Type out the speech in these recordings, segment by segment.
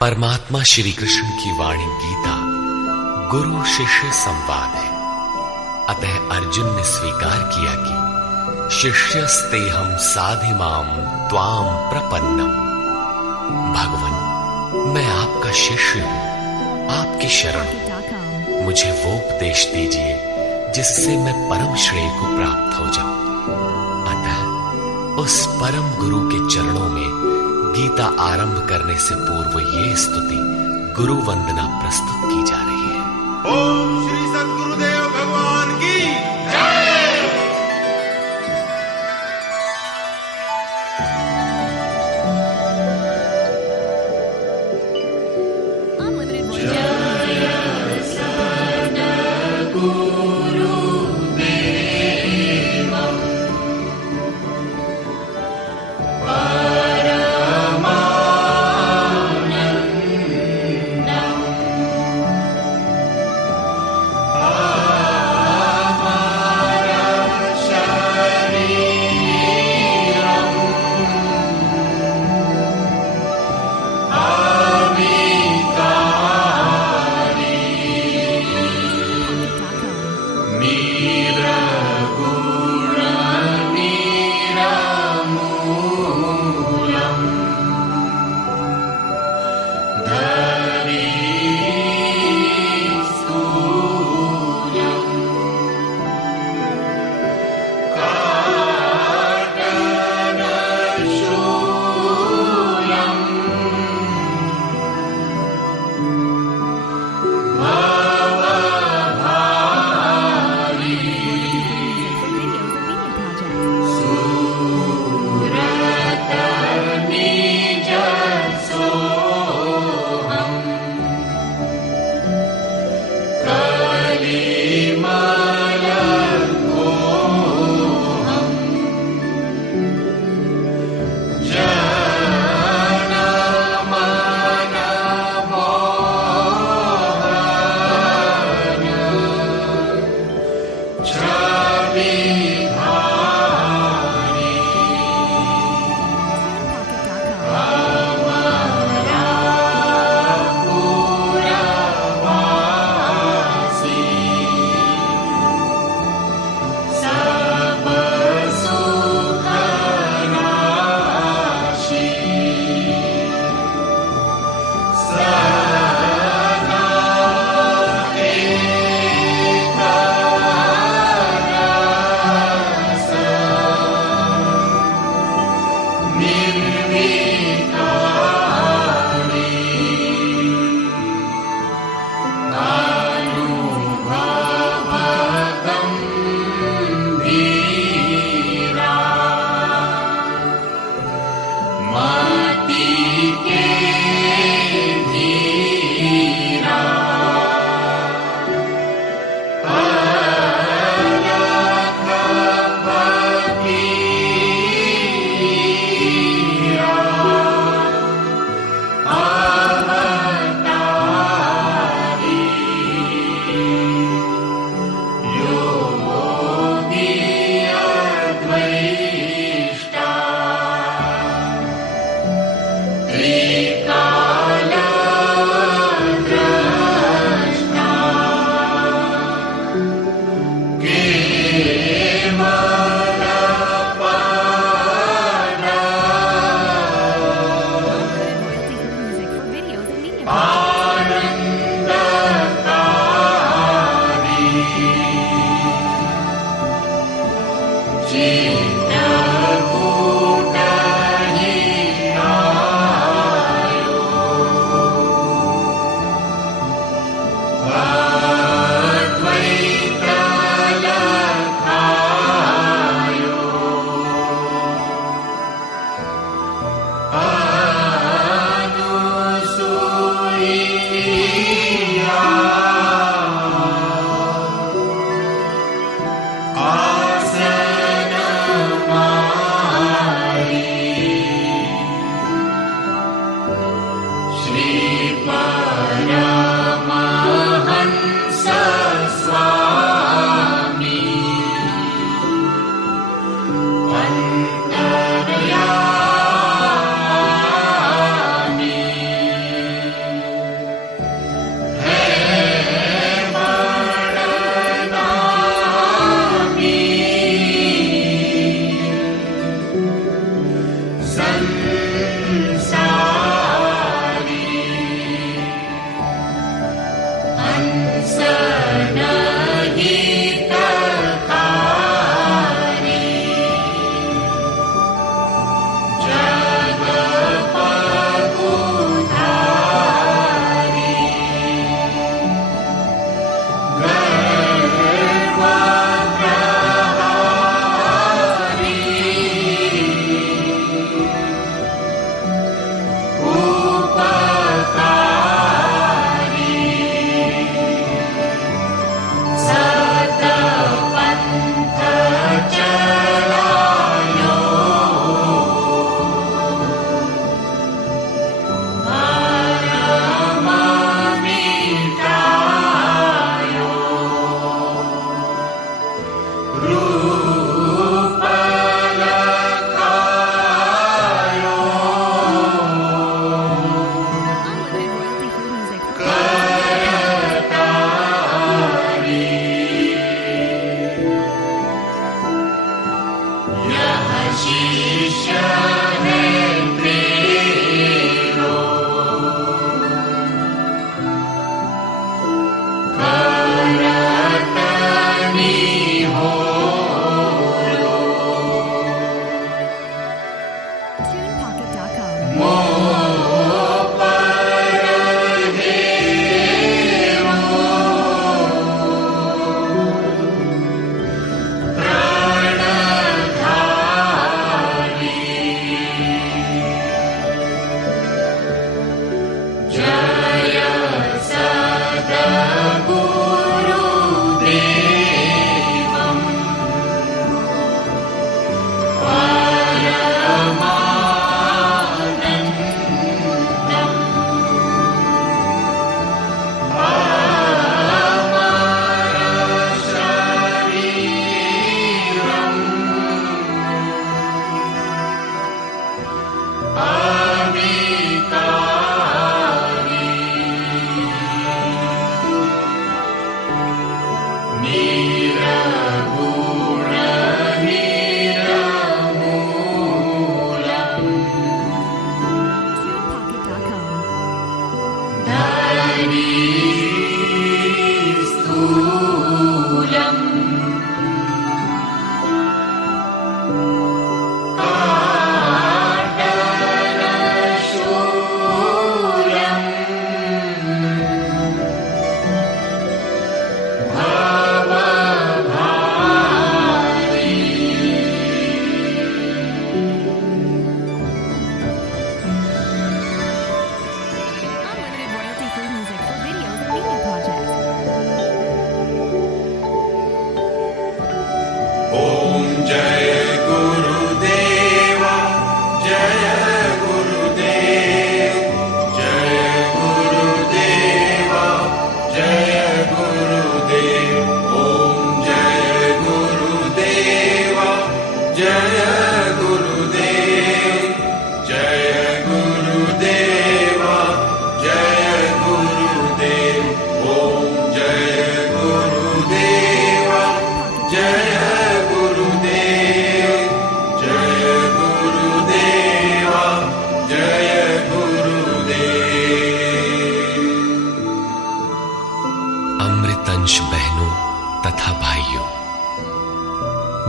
परमात्मा श्री कृष्ण की वाणी गीता गुरु शिष्य संवाद है। अतः अर्जुन ने स्वीकार किया कि शिष्यस्तेहं साधिमाम त्वाम प्रपन्नम। भगवान, मैं आपका शिष्य हूं, आपकी शरण हूं। मुझे वो उपदेश दीजिए जिससे मैं परम श्रेय को प्राप्त हो जाऊं। अतः उस परम गुरु के चरणों में गीता आरंभ करने से पूर्व ये स्तुति गुरु वंदना प्रस्तुत की जा रही है। ओम श्री सद्गुरुदेव भगवान की जय।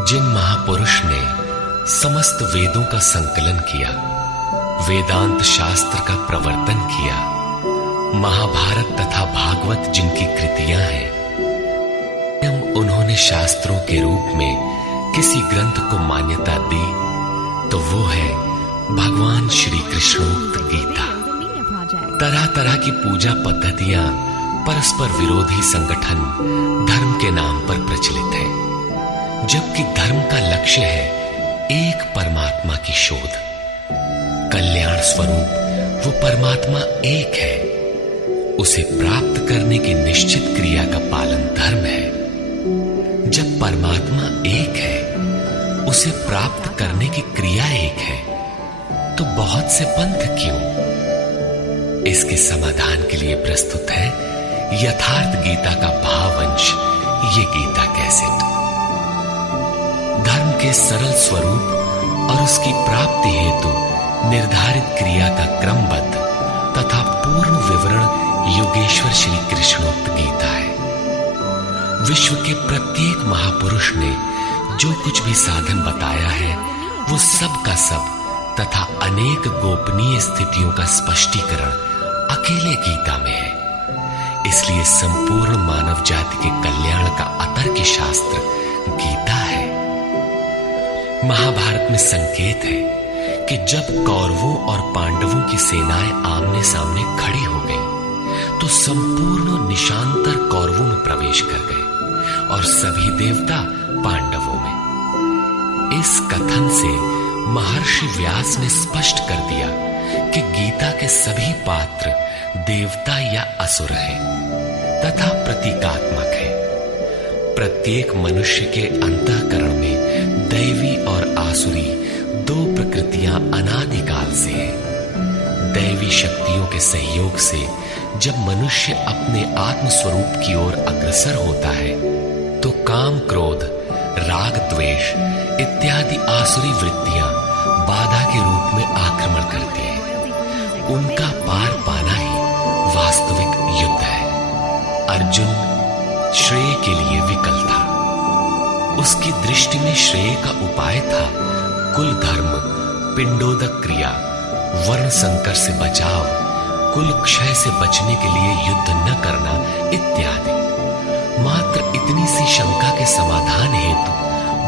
जिन महापुरुष ने समस्त वेदों का संकलन किया, वेदांत शास्त्र का प्रवर्तन किया, महाभारत तथा भागवत जिनकी कृतियां हैं, उन्होंने शास्त्रों के रूप में किसी ग्रंथ को मान्यता दी तो वो है भगवान श्री कृष्णोक्त गीता। तरह तरह की पूजा पद्धतियां परस्पर विरोधी संगठन धर्म के नाम पर प्रचलित है, जबकि धर्म का लक्ष्य है एक परमात्मा की शोध। कल्याण स्वरूप वो परमात्मा एक है, उसे प्राप्त करने की निश्चित क्रिया का पालन धर्म है। जब परमात्मा एक है, उसे प्राप्त करने की क्रिया एक है, तो बहुत से पंथ क्यों? इसके समाधान के लिए प्रस्तुत है यथार्थ गीता का भावांश, ये गीता कैसेट। धर्म के सरल स्वरूप और उसकी प्राप्ति हेतु निर्धारित क्रिया का क्रमबद्ध तथा पूर्ण विवरण योगेश्वर श्री कृष्णोक्त गीता है। विश्व के प्रत्येक महापुरुष ने जो कुछ भी साधन बताया है, वो सब का सब तथा अनेक गोपनीय स्थितियों का स्पष्टीकरण अकेले गीता में है। इसलिए संपूर्ण मानव जाति के कल्याण का अतर्क शास्त्र गीता है। महाभारत में संकेत है कि जब कौरवों और पांडवों की सेनाएं आमने सामने खड़ी हो गई, तो संपूर्ण निशांतर कौरवों में प्रवेश कर गए और सभी देवता पांडवों में। इस कथन से महर्षि व्यास ने स्पष्ट कर दिया कि गीता के सभी पात्र देवता या असुर हैं तथा प्रतीकात्मक है। प्रत्येक मनुष्य के अंतःकरण में दैवी और आसुरी दो प्रकृतियां अनादिकाल से हैं। दैवी शक्तियों के सहयोग से जब मनुष्य अपने आत्म स्वरूप की ओर अग्रसर होता है, तो काम, क्रोध, राग, द्वेष इत्यादि आसुरी वृत्तियां बाधा के रूप में आक्रमण करती हैं। उनका पार पाना ही वास्तविक युद्ध है। अर्जुन श्रेय के लिए विकल था। उसकी दृष्टि में श्रेय का उपाय था कुल धर्म, पिंडोदक क्रिया, वर्ण संकर से बचाव, कुल क्षय से बचने के लिए युद्ध न करना इत्यादि। मात्र इतनी सी शंका के समाधान हेतु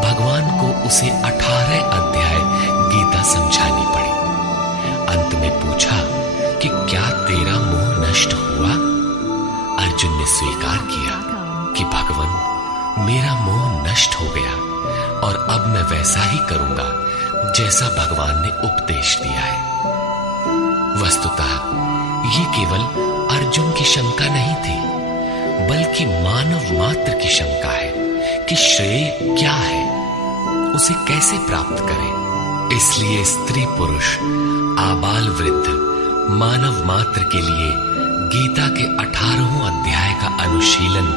भगवान को उसे 18 अध्याय गीता समझानी पड़ी। अंत में पूछा कि क्या तेरा मोह नष्ट हुआ? अर्जुन ने स्वीकार किया कि भगवान, मेरा मोह नष्ट हो गया और अब मैं वैसा ही करूंगा जैसा भगवान ने उपदेश दिया है। वस्तुतः ये केवल अर्जुन की शंका नहीं थी, बल्कि मानव मात्र की शंका है कि श्रेय क्या है, उसे कैसे प्राप्त करें। इसलिए स्त्री पुरुष, आबाल वृद्ध, मानव मात्र के लिए गीता के 18वें अध्याय का अनुशीलन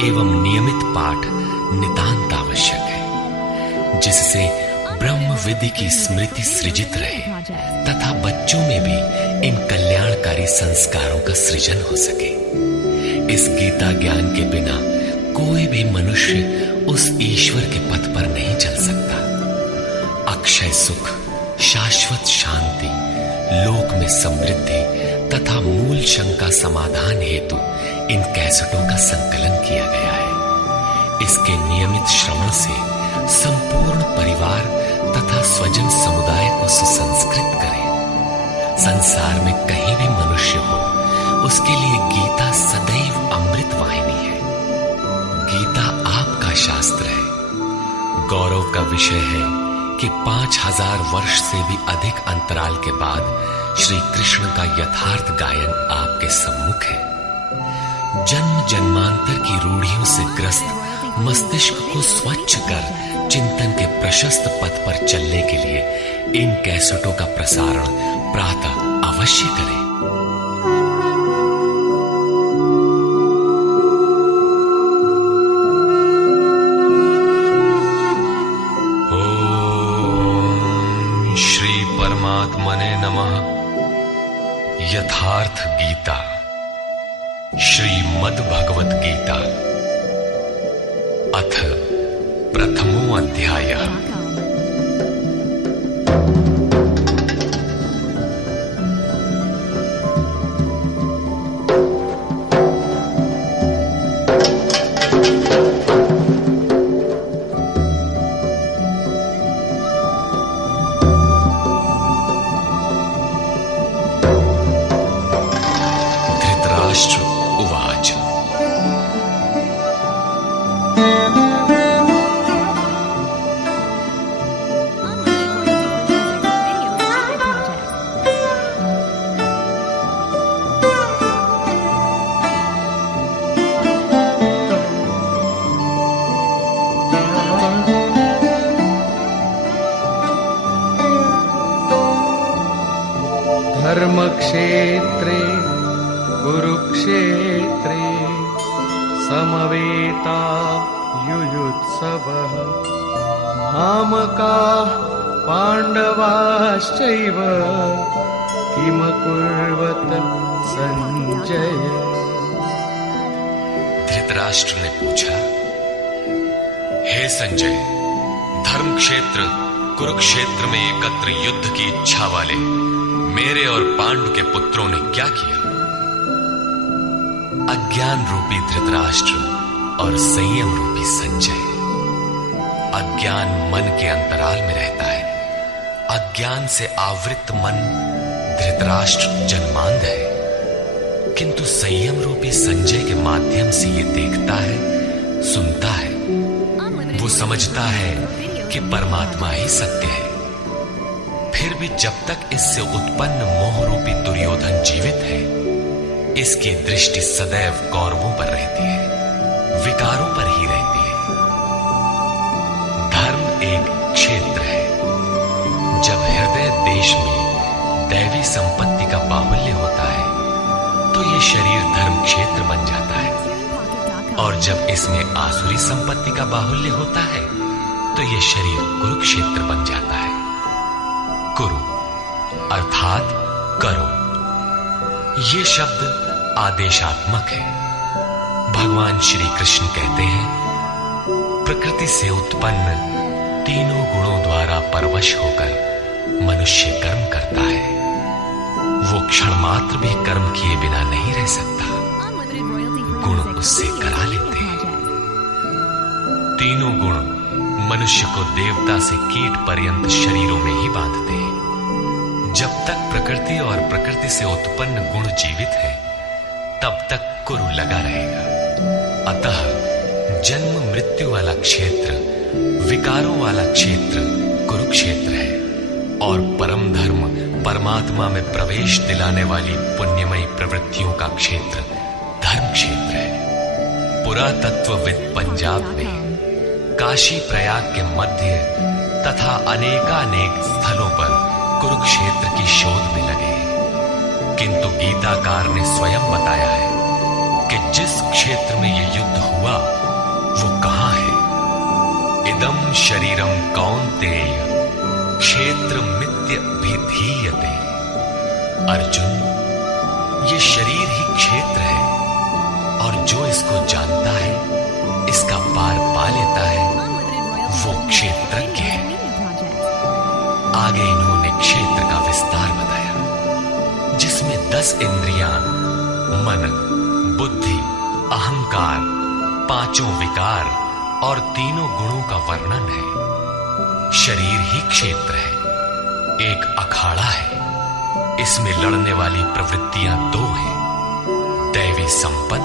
एवं नियमित पाठ नितांत आवश्यक है, जिससे ब्रह्म विधि की स्मृति सृजित रहे तथा बच्चों में भी इन कल्याणकारी कल्याणकारी संस्कारों का सृजन हो सके। इस गीता ज्ञान के बिना कोई भी मनुष्य उस ईश्वर के पथ पर नहीं चल सकता। अक्षय सुख, शाश्वत शांति, लोक में समृद्धि तथा मूल शंका समाधान हेतु इन कैसेटों का संकलन किया गया है। इसके नियमित श्रवण से संपूर्ण परिवार तथा स्वजन समुदाय को सुसंस्कृत करें। संसार में कहीं भी मनुष्य हो, उसके लिए गीता सदैव अमृत वाहिनी है। गीता आपका शास्त्र है। गौरव का विषय है कि 5000 वर्ष से भी अधिक अंतराल के बाद श्री कृष्ण का यथार्थ गायन आपके सम्मुख है। जन्म जन्मांतर की रूढ़ियों से ग्रस्त मस्तिष्क को स्वच्छ कर चिंतन के प्रशस्त पथ पर चलने के लिए इन कैसेटों का प्रसारण प्रातः अवश्य करें। ओम श्री परमात्मने नमः। यथार्थ गीता, श्रीमद् भगवत गीता, अथ प्रथमो अध्यायः। धृतराष्ट्र उवाच। धर्मक्षेत्रे कुरुक्षेत्रे समवेता युयुत्सवः मामकाः पाण्डवाश्चैव किमकुर्वत संजय। धृतराष्ट्र ने पूछा, हे संजय, धर्म क्षेत्र कुरुक्षेत्र में एकत्र युद्ध की इच्छा वाले मेरे और पांडु के पुत्रों ने क्या किया? अज्ञान रूपी धृतराष्ट्र और संयम रूपी संजय। अज्ञान मन के अंतराल में रहता है। अज्ञान से आवृत मन धृतराष्ट्र जन्मांध है, किंतु संयम रूपी संजय के माध्यम से ये देखता है, सुनता है। वो समझता है कि परमात्मा ही सत्य है। फिर भी जब तक इससे उत्पन्न मोह रूपी दुर्योधन जीवित है, इसकी दृष्टि सदैव कौरवों पर रहती है, विकारों पर ही रहती है। धर्म एक क्षेत्र है। जब हृदय देश में दैवी संपत्ति का बाहुल्य होता है, तो ये शरीर धर्म क्षेत्र बन जाता है, और जब इसमें आसुरी संपत्ति का बाहुल्य होता है, तो ये शरीर कुरुक्षेत्र बन जाता है। कुरु अर्थात करो। ये शब्द आदेशात्मक है। भगवान श्री कृष्ण कहते हैं, प्रकृति से उत्पन्न तीनों गुणों द्वारा परवश होकर मनुष्य कर्म करता है। वो क्षण मात्र भी कर्म किए बिना नहीं रह सकता। गुण उससे करा लेते हैं। तीनों गुण मनुष्य को देवता से कीट पर्यंत शरीरों में ही बांधते हैं। जब तक प्रकृति और प्रकृति से उत्पन्न गुण जीवित है, तब तक कुरु लगा रहेगा। अतः जन्म मृत्यु वाला क्षेत्र, विकारों वाला क्षेत्र कुरुक्षेत्र है, और परम धर्म परमात्मा में प्रवेश दिलाने वाली पुण्यमयी प्रवृत्तियों का क्षेत्र धर्म क्षेत्र है। पुरातत्वविद पंजाब में काशी प्रयाग के मध्य तथा अनेकानेक स्थलों पर कुरुक्षेत्र की शोध में लगे, किंतु गीताकार ने स्वयं बताया है कि जिस क्षेत्र में यह युद्ध हुआ वो कहां है। इदम शरीरम कौन्तेय क्षेत्र मित्यभिधीयते। अर्जुन, ये शरीर ही क्षेत्र है और जो इसको जानता है, इसका पार पा लेता है, वो क्षेत्रज्ञ है। आगे इन्होंने क्षेत्र का विस्तार बताया, जिसमें 10 इंद्रियां, मन, बुद्धि, अहंकार, 5 विकार और 3 गुणों का वर्णन है। शरीर ही क्षेत्र है, एक अखाड़ा है। इसमें लड़ने वाली प्रवृत्तियां 2 हैं, दैवी संपद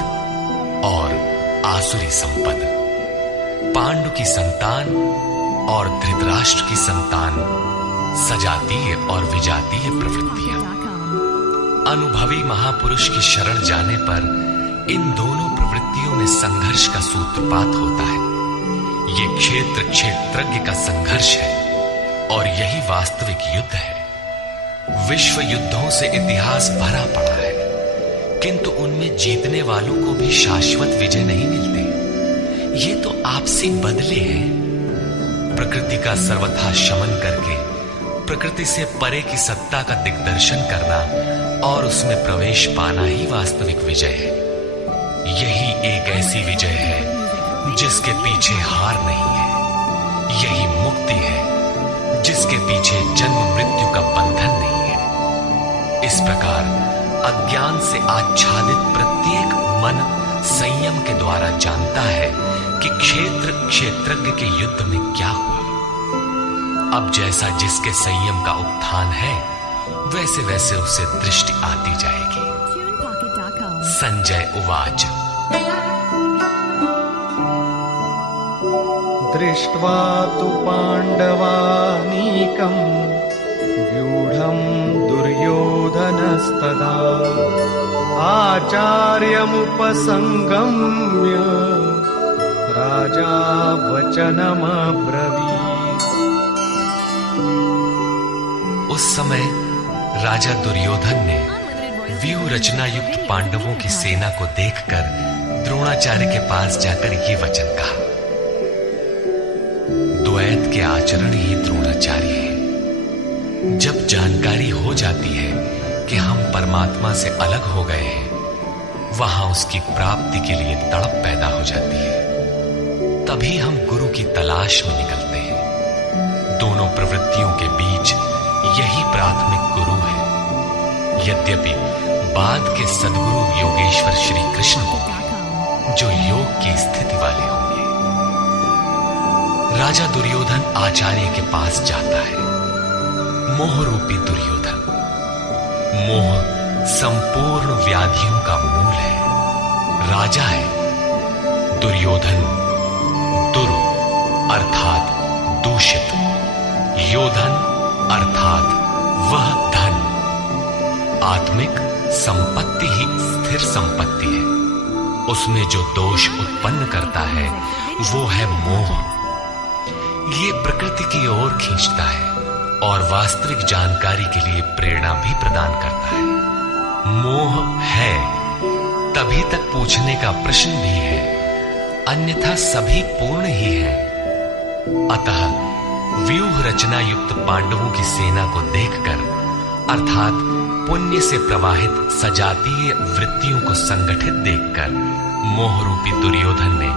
और आसुरी संपद। पांडु की संतान और धृतराष्ट्र की संतान सजातीय और विजातीय प्रवृत्तियां। अनुभवी महापुरुष की शरण जाने पर इन दोनों प्रवृत्तियों में संघर्ष का सूत्रपात होता है। ये क्षेत्र क्षेत्रज्ञ का संघर्ष है और यही वास्तविक युद्ध है। विश्व युद्धों से इतिहास भरा पड़ा है, किंतु उनमें जीतने वालों को भी शाश्वत विजय नहीं मिलते। ये तो आपसी बदले हैं। प्रकृति का सर्वथा शमन करके प्रकृति से परे की सत्ता का दिग्दर्शन करना और उसमें प्रवेश पाना ही वास्तविक विजय है। यही एक ऐसी विजय है जिसके पीछे हार नहीं है। यही मुक्ति है जिसके पीछे जन्म मृत्यु का बंधन नहीं है। इस प्रकार अज्ञान से आच्छादित प्रत्येक मन संयम के द्वारा जानता है कि क्षेत्र क्षेत्रज्ञ के युद्ध में क्या हुआ। अब जैसा जिसके संयम का उत्थान है, वैसे वैसे उसे दृष्टि आती जाएगी। संजय उवाच। दृष्ट्वा तु पाण्डवानीकं व्यूढं दुर्योधनस्तदा आचार्यमुपसंगम्य राजा वचनमब्रवीत्। उस समय राजा दुर्योधन ने व्यूह रचना युक्त पांडवों की सेना को देखकर द्रोणाचार्य के पास जाकर ये वचन कहा। द्वैत के आचरण ही द्रोणाचार्य है। जब जानकारी हो जाती है कि हम परमात्मा से अलग हो गए हैं, वहां उसकी प्राप्ति के लिए तड़प पैदा हो जाती है। तभी हम गुरु की तलाश में निकलते हैं। दोनों प्रवृत्तियों के बीच यही प्राथमिक गुरु है। यद्यपि बाद के सद्गुरु योगेश्वर श्री कृष्ण होंगे, जो योग की स्थिति वाले होंगे। राजा दुर्योधन आचार्य के पास जाता है। मोह रूपी दुर्योधन। मोह संपूर्ण व्याधियों का मूल है। राजा है। दुर्योधन दुरु अर्थात दूषित, योधन अर्थात वह धन। आत्मिक संपत्ति ही स्थिर संपत्ति है। उसमें जो दोष उत्पन्न करता है वो है मोह। ये प्रकृति की ओर खींचता है और वास्तविक जानकारी के लिए प्रेरणा भी प्रदान करता है। मोह है तभी तक पूछने का प्रश्न भी है, अन्यथा सभी पूर्ण ही है। अतः व्यूह रचना युक्त पांडवों की सेना को देखकर, अर्थात पुण्य से प्रवाहित सजातीय वृत्तियों को संगठित देखकर, मोह रूपी दुर्योधन ने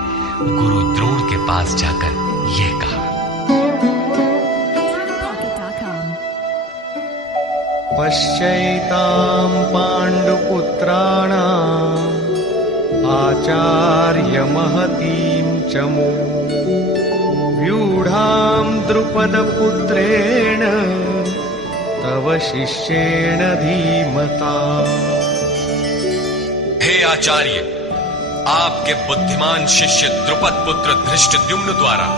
गुरु द्रोण के पास जाकर यह कहा। पश्यैतां पाण्डुपुत्राणाम् आचार्यमहतीं च व्यूढां द्रुपदपुत्रेण तव शिष्येण धीमता। हे आचार्य, आपके बुद्धिमान शिष्य द्रुपद पुत्र धृष्टद्युम्न द्वारा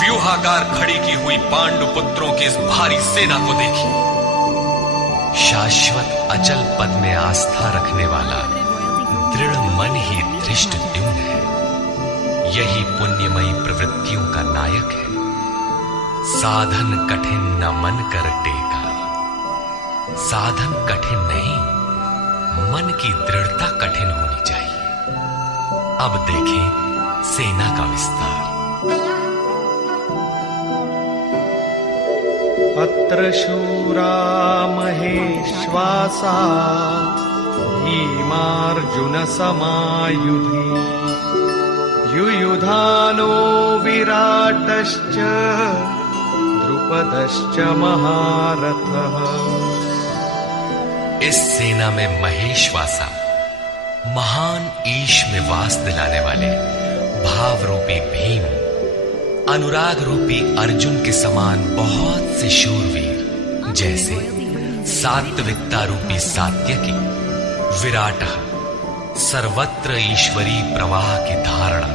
व्यूहाकार खड़ी की हुई पांडु पुत्रों की इस भारी सेना को देखिए। शाश्वत अचल पद में आस्था रखने वाला दृढ़ मन ही धृष्टद्युम्न है। यही पुण्यमयी प्रवृत्तियों का नायक है। साधन कठिन न मन कर टेका। साधन कठिन नहीं, मन की दृढ़ता कठिन होनी चाहिए। अब देखें सेना का विस्तार। अत्र शूरा महेश्वासा भीमार्जुनसमायुधि युयुधानो विराटश्च द्रुपदश्च महारथः। इस सेना में महेशवासा, महान ईश में वास दिलाने वाले भाव रूपी भीम, अनुराग रूपी अर्जुन के समान बहुत से शूरवीर, जैसे सात्विकता रूपी सात्यकी, विराट सर्वत्र ईश्वरी प्रवाह की धारणा,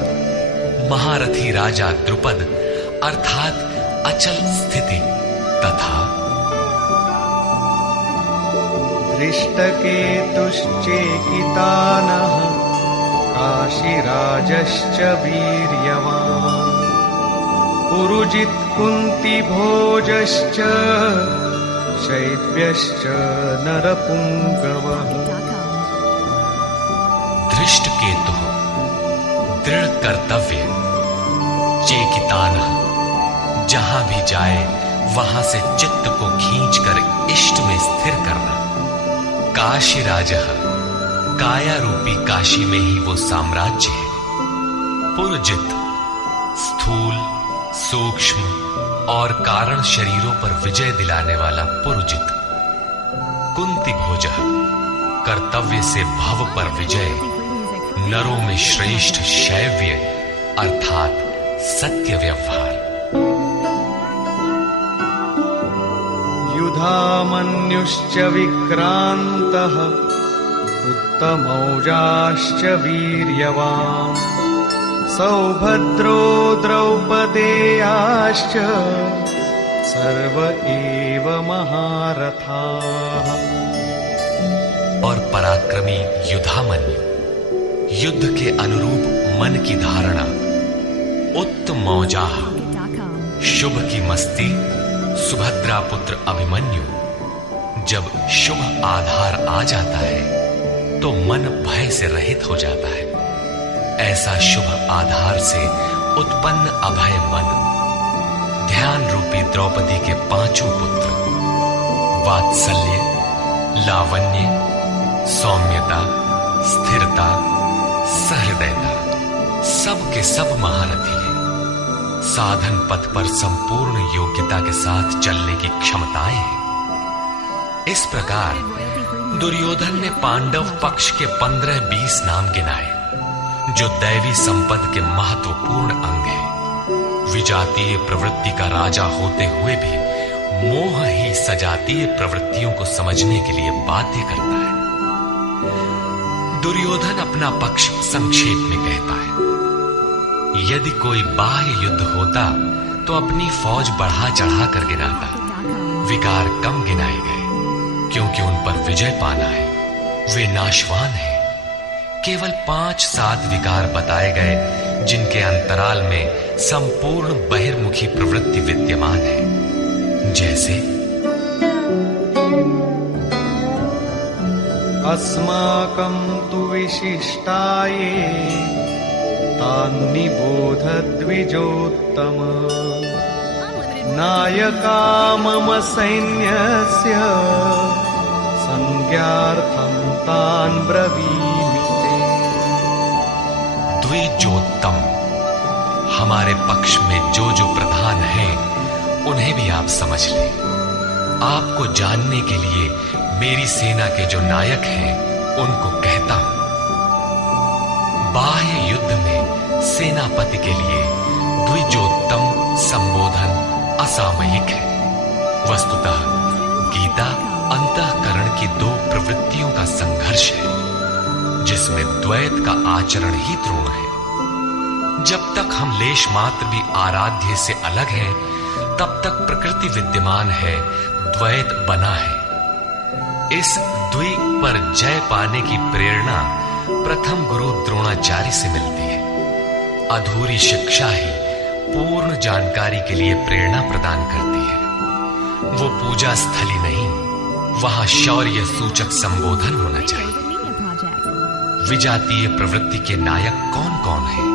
महारथी राजा द्रुपद अर्थात अचल स्थिति, तथा दृष्टकेतुश्चेकितानः काशीराजश्च वीर्यवान् पुरुजित् कुन्तिभोजश्च शैब्यश्च नरपुङ्गवः। दृष्टकेतु दृढ़ कर्तव्य, चेकितानः जहां भी जाए वहां से चित्त को खींचकर इष्ट में स्थिर करना, काशीराजः काया रूपी काशी में ही वो साम्राज्य है, पुरजित स्थूल सूक्ष्म और कारण शरीरों पर विजय दिलाने वाला पुरजित, कुंती भोजः कर्तव्य से भव पर विजय, नरों में श्रेष्ठ शैव्य अर्थात सत्य व्यवहार, युधामन्युश्च विक्रान्तः उत्तमौजाश्च वीर्यवान् सौभद्रो द्रौपदेयाश्च सर्व एव महारथाः। और पराक्रमी युधामन्यु, युद्ध के अनुरूप मन की धारणा, उत्तमौजाः शुभ की मस्ती, सुभद्रा पुत्र अभिमन्यु, जब शुभ आधार आ जाता है तो मन भय से रहित हो जाता है, ऐसा शुभ आधार से उत्पन्न अभय मन, ध्यान रूपी द्रौपदी के पांचों पुत्र, वात्सल्य, लावण्य, सौम्यता, स्थिरता, सहृदयता, सब के सब महारथी हैं, साधन पथ पर संपूर्ण योग्यता के साथ चलने की क्षमताएं हैं। इस प्रकार दुर्योधन ने पांडव पक्ष के 15-20 नाम गिनाए, जो दैवी संपद के महत्वपूर्ण अंग है। विजातीय प्रवृत्ति का राजा होते हुए भी मोह ही सजातीय प्रवृत्तियों को समझने के लिए बाध्य करता है। दुर्योधन अपना पक्ष संक्षेप में कहता है, यदि कोई बाह्य युद्ध होता तो अपनी फौज बढ़ा चढ़ा कर गिनाता, विकार कम गिनाए गए क्योंकि उन पर विजय पाना है, वे नाशवान हैं। केवल 5-7 विकार बताए गए जिनके अंतराल में संपूर्ण बहिर्मुखी प्रवृत्ति विद्यमान है, जैसे अस्माकं तु विशिष्टाये तान्निबोध द्विजोत्तम नायका मम सैन्यस्य संज्ञार्थं तान् ब्रवीमि ते। द्विजोत्तम, हमारे पक्ष में जो जो प्रधान हैं उन्हें भी आप समझ लें। आपको जानने के लिए मेरी सेना के जो नायक हैं उनको कहता हूं। बाह्य युद्ध में सेनापति के लिए द्विजोत्तम संबोधन असामयिक है। वस्तुतः गीता अंतःकरण की 2 प्रवृत्तियों का संघर्ष है, जिसमें द्वैत का आचरण ही तृण है। जब तक हम लेश मात्र भी आराध्य से अलग हैं, तब तक प्रकृति विद्यमान है, द्वैत बना है। इस द्वि पर जय पाने की प्रेरणा प्रथम गुरु द्रोणाचार्य से मिलती है। अधूरी शिक्षा ही पूर्ण जानकारी के लिए प्रेरणा प्रदान करती है। वो पूजा स्थली नहीं, वहां शौर्य सूचक संबोधन होना चाहिए। विजातीय प्रवृत्ति के नायक कौन कौन है?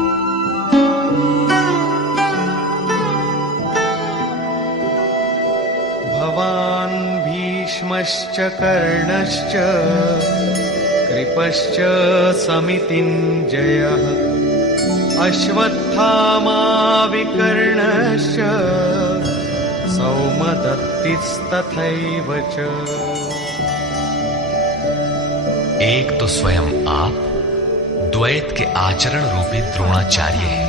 भवान् भीष्मश्च कर्णश्च कृपश्च समितिञ्जयः अश्वत्थामा विकर्णश्च सौमदत्तिस्तथैव च। एक तो स्वयं आप द्वैत के आचरण रूपी द्रोणाचार्य हैं,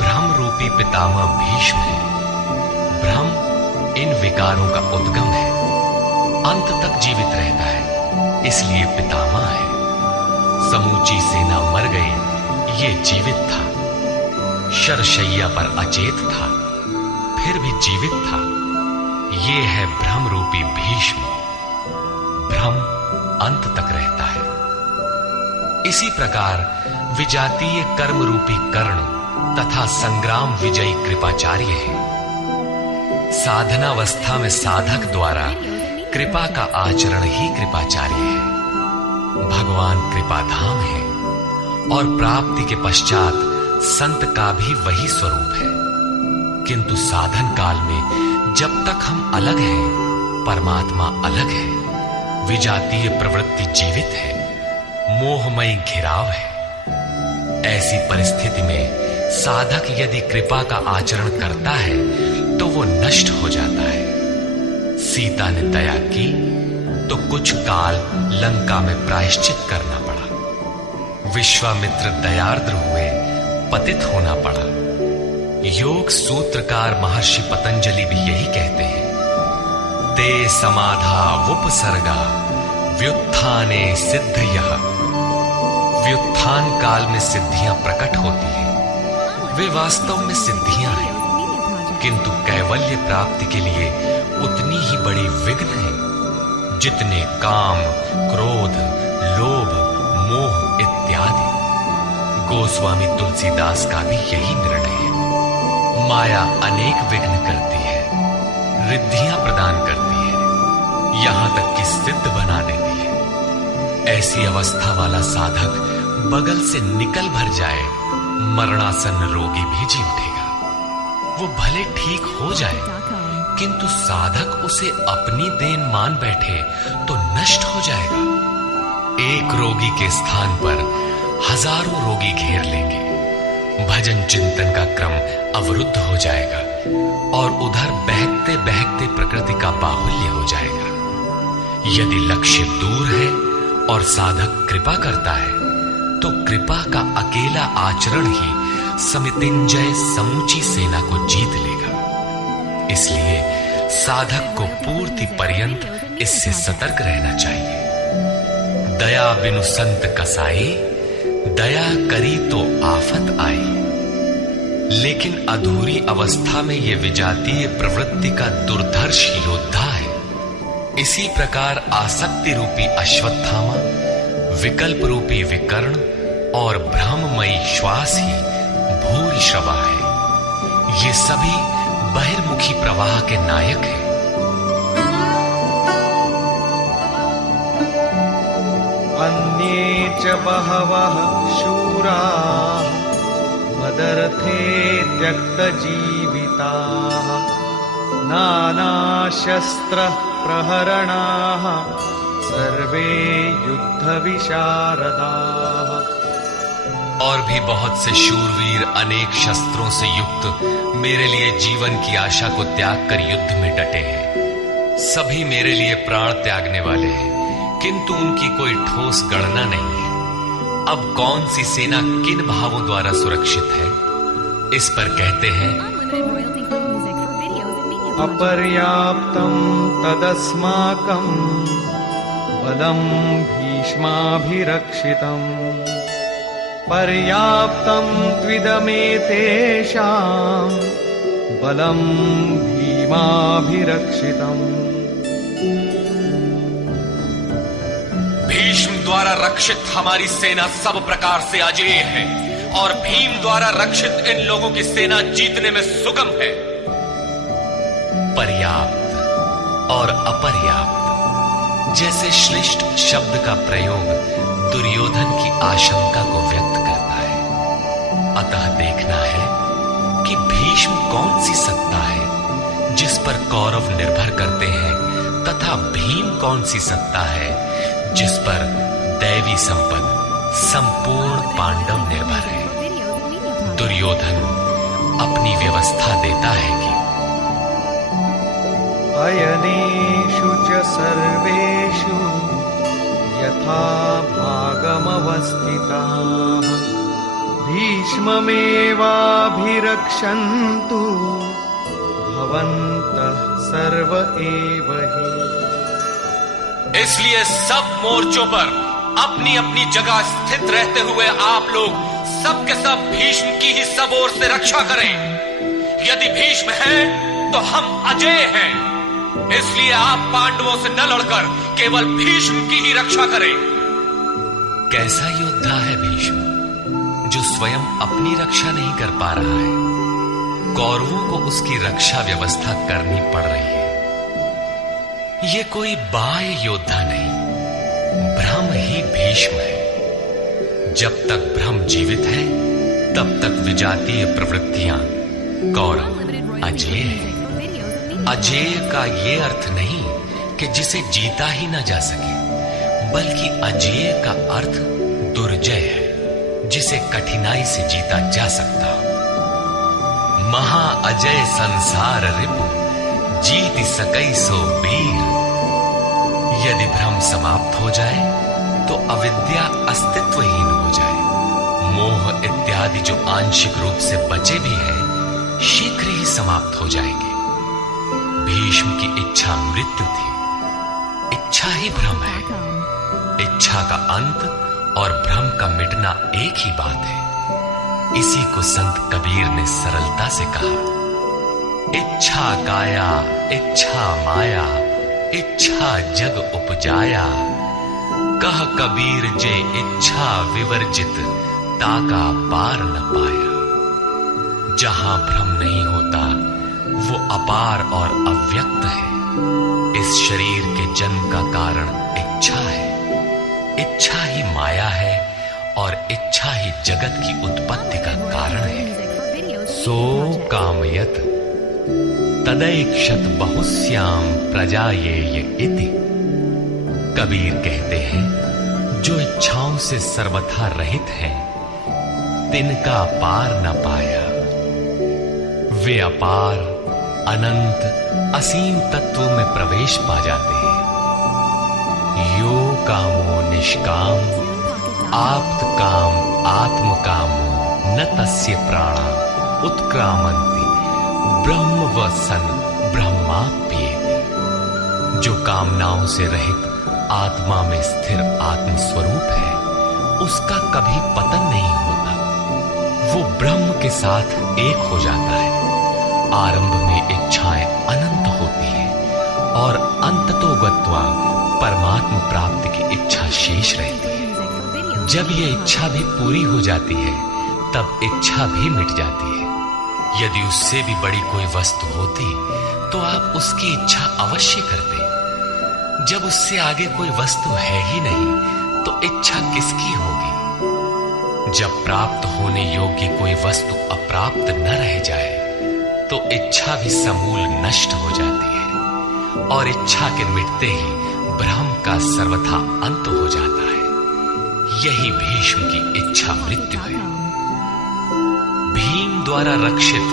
भ्रम रूपी पितामह भीष्म है। भ्रम इन विकारों का उद्गम है, अंत तक जीवित रहता है, इसलिए पितामह है। समूची सेना मर गई, ये जीवित था, शरशैया पर अचेत था, फिर भी जीवित था। ये है भ्रम रूपी भीष्म। भ्रम अंत तक रहता है। इसी प्रकार विजातीय कर्म रूपी कर्ण तथा संग्राम विजयी कृपाचार्य है। साधनावस्था में साधक द्वारा कृपा का आचरण ही कृपाचार्य है। भगवान कृपाधाम है और प्राप्ति के पश्चात संत का भी वही स्वरूप है। किंतु साधन काल में जब तक हम अलग हैं, परमात्मा अलग है। विजातीय प्रवृत्ति जीवित है, मोहमयी घिराव है। ऐसी परिस्थिति में साधक यदि कृपा का आचरण करता है तो वो नष्ट हो जाता है। सीता ने दया की तो कुछ काल लंका में प्रायश्चित करना पड़ा। विश्वामित्र दयार्द्र हुए, पतित होना पड़ा। योग सूत्रकार महर्षि पतंजलि भी यही कहते हैं, ते समाधा वुपसर्गा व्युत्थाने सिद्धयः। व्युत्थान काल में सिद्धियां प्रकट होती हैं, वे वास्तव में सिद्धियां हैं, किंतु कैवल्य प्राप्ति के लिए उतनी ही बड़ी विघ्न है जितने काम, क्रोध, लोभ, मोह इत्यादि। गोस्वामी तुलसीदास का भी यही निर्णय है। माया अनेक विघ्न करती है, रिद्धियां प्रदान करती है, यहां तक कि सिद्ध बना देती है। ऐसी अवस्था वाला साधक बगल से निकल भर जाए, मरणासन्न रोगी भी जी उठेगा। वो भले ठीक हो जाए, किंतु साधक उसे अपनी देन मान बैठे तो नष्ट हो जाएगा। एक रोगी के स्थान पर हजारों रोगी घेर लेंगे, भजन चिंतन का क्रम अवरुद्ध हो जाएगा और उधर बहकते बहकते प्रकृति का बाहुल्य हो जाएगा। यदि लक्ष्य दूर है और साधक कृपा करता है तो कृपा का अकेला आचरण ही समितिंजय समूची सेना को जीत लेगा। इसलिए साधक को पूर्ति पर्यंत इससे सतर्क रहना चाहिए। दया बिनु संत कसाई, दया करी तो आफत आई। लेकिन अधूरी अवस्था में यह विजातीय प्रवृत्ति का दुर्धर्ष योद्धा है। इसी प्रकार आसक्ति रूपी अश्वत्थामा, विकल्प रूपी विकर्ण और भ्रममयी श्वास ही भूरिश्रवा है। ये सभी बहिर्मुखी प्रवाह के नायक हैं। अन्ये च बहवः शूराः मदर्थे त्यक्तजीविताः नानाशस्त्रः प्रहरणाः सर्वे युद्धविशारदाः। और भी बहुत से शूरवीर अनेक शस्त्रों से युक्त मेरे लिए जीवन की आशा को त्याग कर युद्ध में डटे हैं। सभी मेरे लिए प्राण त्यागने वाले हैं, किंतु उनकी कोई ठोस गणना नहीं है। अब कौन सी सेना किन भावों द्वारा सुरक्षित है, इस पर कहते हैं, अपर्याप्तं तदस्माकं बलं भीष्माभिरक्षितम् पर्याप्तं त्विदमेतेषां बलं भीमाभिरक्षितम्। भीष्म द्वारा रक्षित हमारी सेना सब प्रकार से अजेय है और भीम द्वारा रक्षित इन लोगों की सेना जीतने में सुगम है। पर्याप्त और अपर्याप्त जैसे श्लिष्ट शब्द का प्रयोग दुर्योधन की आशंका को व्यक्त करता है। अतः देखना है कि भीष्म कौन सी सत्ता है जिस पर कौरव निर्भर करते हैं, तथा भीम कौन सी सत्ता है जिस पर दैवी संपद संपूर्ण पांडव निर्भर है। दुर्योधन अपनी व्यवस्था देता है कि अयनेषु च सर्वेषु यथा भागमवस्थिताः भीष्ममेवाभिरक्षन्तु भवन्तः सर्व एव हि। इसलिए सब मोर्चों पर अपनी अपनी जगह स्थित रहते हुए आप लोग सबके सब भीष्म की ही सब ओर से रक्षा करें। यदि भीष्म है तो हम अजेय हैं, इसलिए आप पांडवों से न लड़कर केवल भीष्म की ही रक्षा करें। कैसा योद्धा है भीष्म, जो स्वयं अपनी रक्षा नहीं कर पा रहा है, कौरवों को उसकी रक्षा व्यवस्था करनी पड़ रही है। ये कोई बाह्य योद्धा नहीं, ब्रह्म ही भीष्म है। जब तक ब्रह्म जीवित है तब तक विजातीय प्रवृत्तियां कौरव अजेय है। अजेय का ये अर्थ नहीं कि जिसे जीता ही ना जा सके, बल्कि अजेय का अर्थ दुर्जय है, जिसे कठिनाई से जीता जा सकता हो। महा अजय संसार रिपु जीत सकई सो वीर। यदि भ्रम समाप्त हो जाए तो अविद्या अस्तित्वहीन हो जाए। मोह इत्यादि जो आंशिक रूप से बचे भी हैं, शीघ्र ही समाप्त हो जाएंगे। भीष्म की इच्छा मृत्यु थी, इच्छा ही भ्रम है। इच्छा का अंत और भ्रम का मिटना एक ही बात है। इसी को संत कबीर ने सरलता से कहा, इच्छा काया इच्छा माया इच्छा जग उपजाया। कह कबीर जे इच्छा विवर्जित ताका पार न पाया। जहां भ्रम नहीं होता वो अपार और अव्यक्त है। इस शरीर के जन्म का कारण इच्छा है, इच्छा ही माया है और इच्छा ही जगत की उत्पत्ति का कारण है। सो कामयत तदैक्षत बहुश्याम प्रजायेय इति। कबीर कहते हैं, जो इच्छाओं से सर्वथा रहित हैं, तिनका पार न पाया। वे अपार अनंत असीम तत्व में प्रवेश पा जाते हैं। यो कामो निष्काम आप्त काम आत्म कामो न तस्य प्राणा उत्क्रामन्ति ब्रह्मवसन ब्रह्माप्येति। जो कामनाओं से रहित आत्मा में स्थिर आत्म स्वरूप है, उसका कभी पतन नहीं होता। वो ब्रह्म के साथ एक हो जाता है। आरंभ में इच्छाएं अनंत होती हैं और अंततोगत्वा परमात्म प्राप्ति की इच्छा शेष रहती है। जब ये इच्छा भी पूरी हो जाती है तब इच्छा भी मिट जाती है। यदि उससे भी बड़ी कोई वस्तु होती तो आप उसकी इच्छा अवश्य करते। जब उससे आगे कोई वस्तु है ही नहीं तो इच्छा किसकी होगी। जब प्राप्त होने योग्य कोई वस्तु अप्राप्त न रह जाए तो इच्छा भी समूल नष्ट हो जाती है और इच्छा के मिटते ही ब्रह्म का सर्वथा अंत हो जाता है। यही भीष्म की इच्छा मृत्यु है। भीम द्वारा रक्षित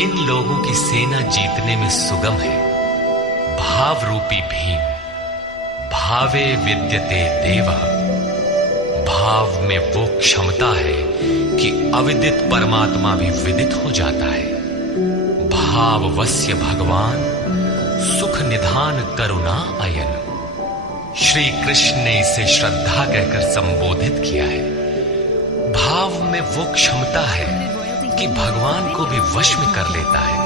इन लोगों की सेना जीतने में सुगम है। भाव रूपी भीम भावे विद्यते देवः। भाव में वो क्षमता है कि अविदित परमात्मा भी विदित हो जाता है। भाववस्य भगवान सुख निधान करुणा अयन। श्री कृष्ण ने इसे श्रद्धा कहकर संबोधित किया है। भाव में वो क्षमता है कि भगवान को भी वश में कर लेता है।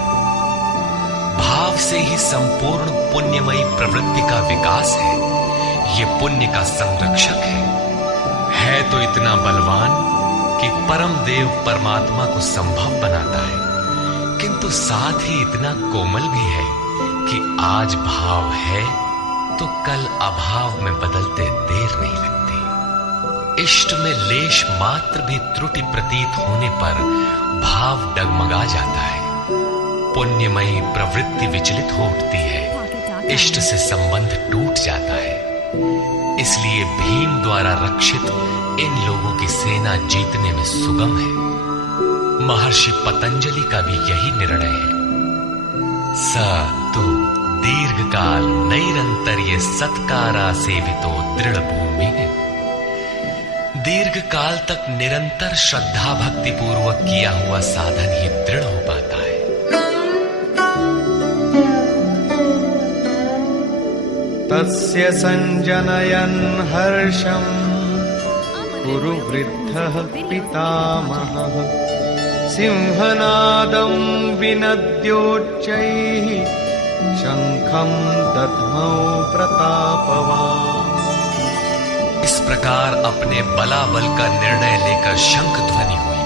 भाव से ही संपूर्ण पुण्यमयी प्रवृत्ति का विकास है। ये पुण्य का संरक्षक है तो इतना बलवान कि परम देव परमात्मा को संभव बनाता है, किंतु साथ ही इतना कोमल भी है कि आज भाव है तो कल अभाव में बदलते देर नहीं लगती। इष्ट में लेश मात्र भी त्रुटि प्रतीत होने पर भाव डगमगा जाता है। पुण्यमयी प्रवृत्ति विचलित हो उठती है, इष्ट से संबंध टूट जाता है। इसलिए भीम द्वारा रक्षित इन लोगों की सेना जीतने में सुगम है। महर्षि पतंजलि का भी यही निर्णय है। स तु दीर्घकाल नैरंतर्य सत्कारा सेवितो दृढ़ भूमि है। दीर्घ काल तक निरंतर श्रद्धा भक्ति पूर्वक किया हुआ साधन ही दृढ़ हो पाता है। तस्य संजनयन् हर्षं कुरु वृद्धः पितामहः सिंहनादं विनद्योच्चैः शंखं दध्मौ प्रतापवान्। इस प्रकार अपने बलाबल का निर्णय लेकर शंख ध्वनि हुई।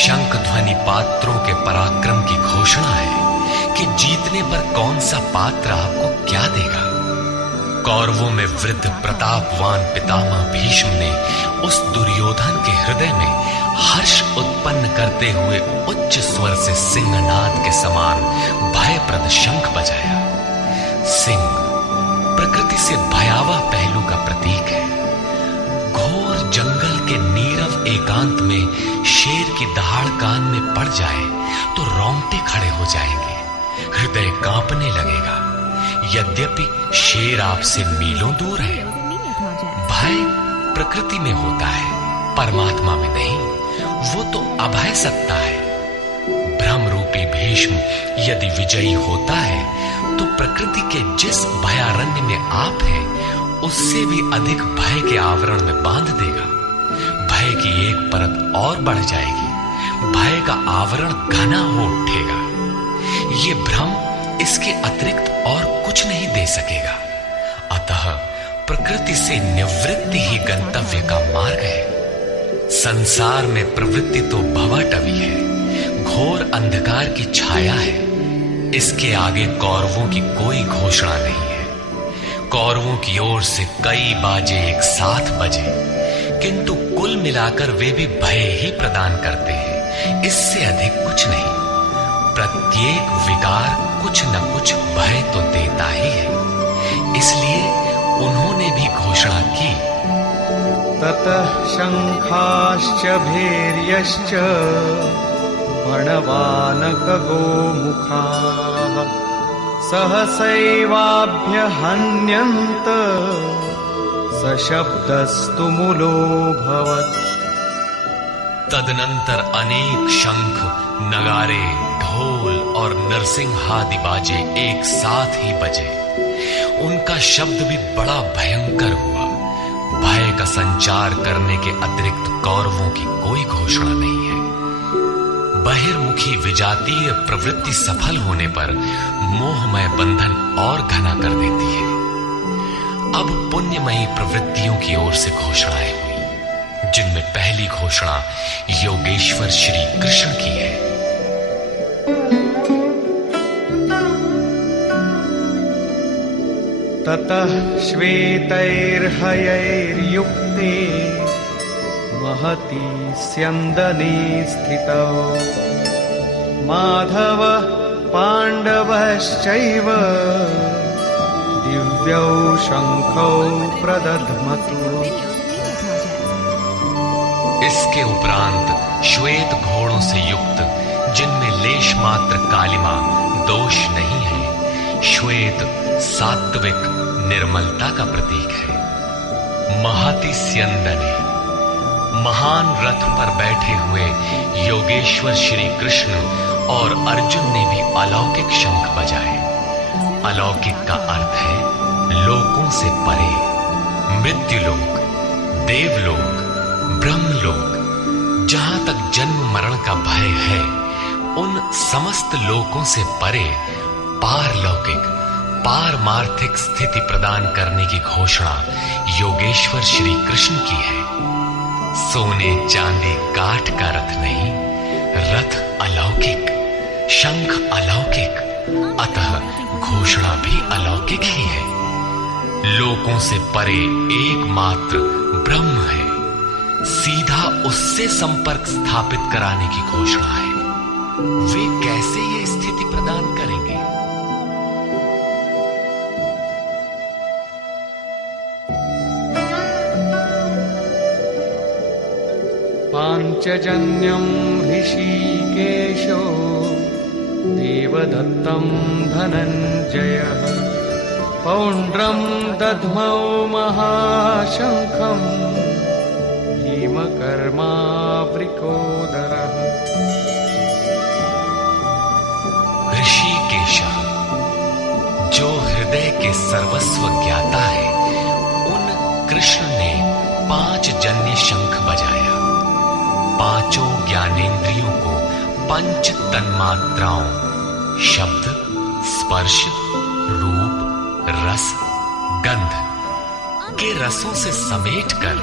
शंख ध्वनि पात्रों के पराक्रम की घोषणा है कि जीतने पर कौन सा पात्र आपको क्या देगा। कौरवों में वृद्ध प्रतापवान पितामह भीष्म ने उस दुर्योधन के हृदय में हर्ष उत्पन्न करते हुए उच्च स्वर से सिंहनाद के समान भयप्रद शंख बजाया। सिंह प्रकृति से भयावह पहलू का प्रतीक है। घोर जंगल के नीरव एकांत में शेर की दहाड़ कान में पड़ जाए तो रोंगटे खड़े हो जाएंगे, हृदय कांपने लगेगा। यद्यपि शेर आपसे मीलों दूर है। भय प्रकृति में होता है, परमात्मा में नहीं। वो तो अभय सत्ता है। ब्रह्म रूपी भीष्म यदि विजयी होता है तो प्रकृति के जिस भयारण्य में आप हैं उससे भी अधिक भय के आवरण में बांध देगा। भय की एक परत और बढ़ जाएगी, भय का आवरण घना हो उठेगा। ये भ्रम इसके अतिरिक्त और कुछ नहीं दे सकेगा। अतः प्रकृति से निवृत्ति ही गंतव्य का मार्ग है। संसार में प्रवृत्ति तो भवाटवी है, घोर अंधकार की छाया है। इसके आगे कौरवों की कोई घोषणा नहीं है। कौरवों की ओर से कई बाजे एक साथ बजे, किंतु कुल मिलाकर वे भी भय ही प्रदान करते हैं, इससे अधिक कुछ नहीं। प्रत्येक विकार कुछ न कुछ भय तो देता ही है। इसलिए उन्होंने भी घोषणा की, ततः शंखाश्च भैर्यश्च बणवानक गोमुखाः सहसैवाभ्यहन्यन्त सशब्दस्तु मूलोऽभवत्। तदनंतर अनेक शंख, नगारे, ढोल और नरसिंहादि बाजे एक साथ ही बजे। उनका शब्द भी बड़ा भयंकर हुआ। भय का संचार करने के अतिरिक्त कौरवों की कोई घोषणा नहीं है। बहिर्मुखी विजातीय प्रवृत्ति सफल होने पर मोहमय बंधन और घना कर देती है। अब पुण्यमयी प्रवृत्तियों की ओर से घोषणाएं हुई, जिनमें पहली घोषणा योगेश्वर श्री कृष्ण की है। ततः श्वेतैर्हयैर्युक्ते महती स्यन्दने स्थितौ माधवः पाण्डवश्चैव दिव्यौ शंखौ प्रदध्मतु। इसके उपरांत श्वेत घोड़ों से युक्त, जिनमें लेश मात्र कालिमा दोष नहीं है, श्वेत सात्विक निर्मलता का प्रतीक है। महति स्यन्दने, महान रथ पर बैठे हुए योगेश्वर श्री कृष्ण और अर्जुन ने भी अलौकिक शंख बजाए। अलौकिक का अर्थ है लोकों से परे, मृत्युलोक, देवलोक, ब्रह्मलोक। जहां तक जन्म मरण का भय है, उन समस्त लोकों से परे पारलौकिक, पारमार्थिक स्थिति प्रदान करने की घोषणा योगेश्वर श्री कृष्ण की है। सोने चांदी काठ का रथ नहीं, रथ अलौकिक, शंख अलौकिक, अतः घोषणा भी अलौकिक ही है। लोकों से परे एकमात्र ब्रह्म है, सीधा उससे संपर्क स्थापित कराने की घोषणा है। वे कैसे ये स्थिति प्रदान करेंगे? पाञ्चजन्यं ऋषिकेशो देवदत्तं धनञ्जयः पौण्ड्रं दध्मौ महाशङ्खं भीमकर्मावृकोदरः। ऋषिकेश जो हृदय के सर्वस्व ज्ञाता है, उन कृष्ण ने 5 जन्य शंख बजाया। पांचों ज्ञानेंद्रियों को पंच तन्मात्राओं शब्द, स्पर्श, रूप, रस, गंध के रसों से समेटकर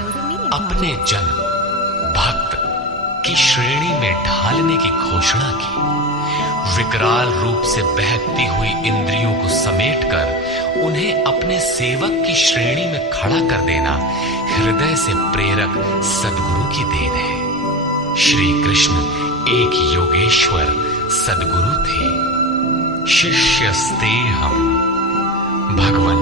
अपने जन भक्त की श्रेणी में ढालने की घोषणा की। विकराल रूप से बहकती हुई इंद्रियों को समेटकर उन्हें अपने सेवक की श्रेणी में खड़ा कर देना हृदय से प्रेरक सद्गुरु की देन है। श्री कृष्ण एक योगेश्वर सद्गुरु थे। शिष्यस्तेहम्, भगवान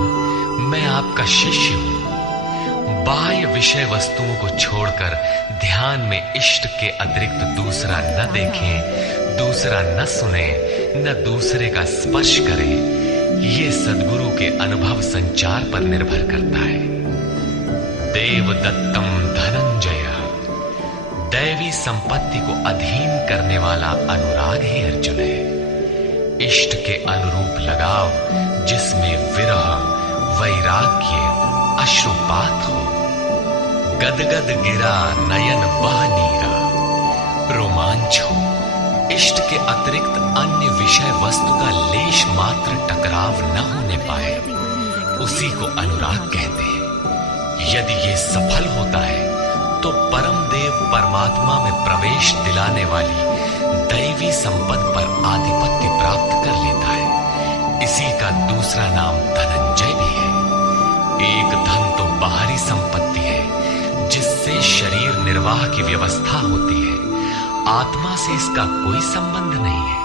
मैं आपका शिष्य हूं। बाह्य विषय वस्तुओं को छोड़कर ध्यान में इष्ट के अतिरिक्त दूसरा न देखें, दूसरा न सुने, न दूसरे का स्पर्श करें। ये सद्गुरु के अनुभव संचार पर निर्भर करता है। देवदत्तम धनंजय, दैवी संपत्ति को अधीन करने वाला अनुराग ही अर्जुन है। इष्ट के अनुरूप लगाव जिसमें विरह, वैराग्य, अश्रुपात हो। गदगद गिरा नयन बह नीरा, रोमांच हो। इष्ट के अतिरिक्त अन्य विषय वस्तु का लेश मात्र टकराव न होने पाए, उसी को अनुराग कहते हैं। यदि ये सफल होता है तो परम देव परमात्मा में प्रवेश दिलाने वाली दैवी संपत्ति पर आधिपत्य प्राप्त कर लेता है। इसी का दूसरा नाम धनंजय भी है। एक धन तो बाहरी संपत्ति है जिससे शरीर निर्वाह की व्यवस्था होती है। आत्मा से इसका कोई संबंध नहीं है।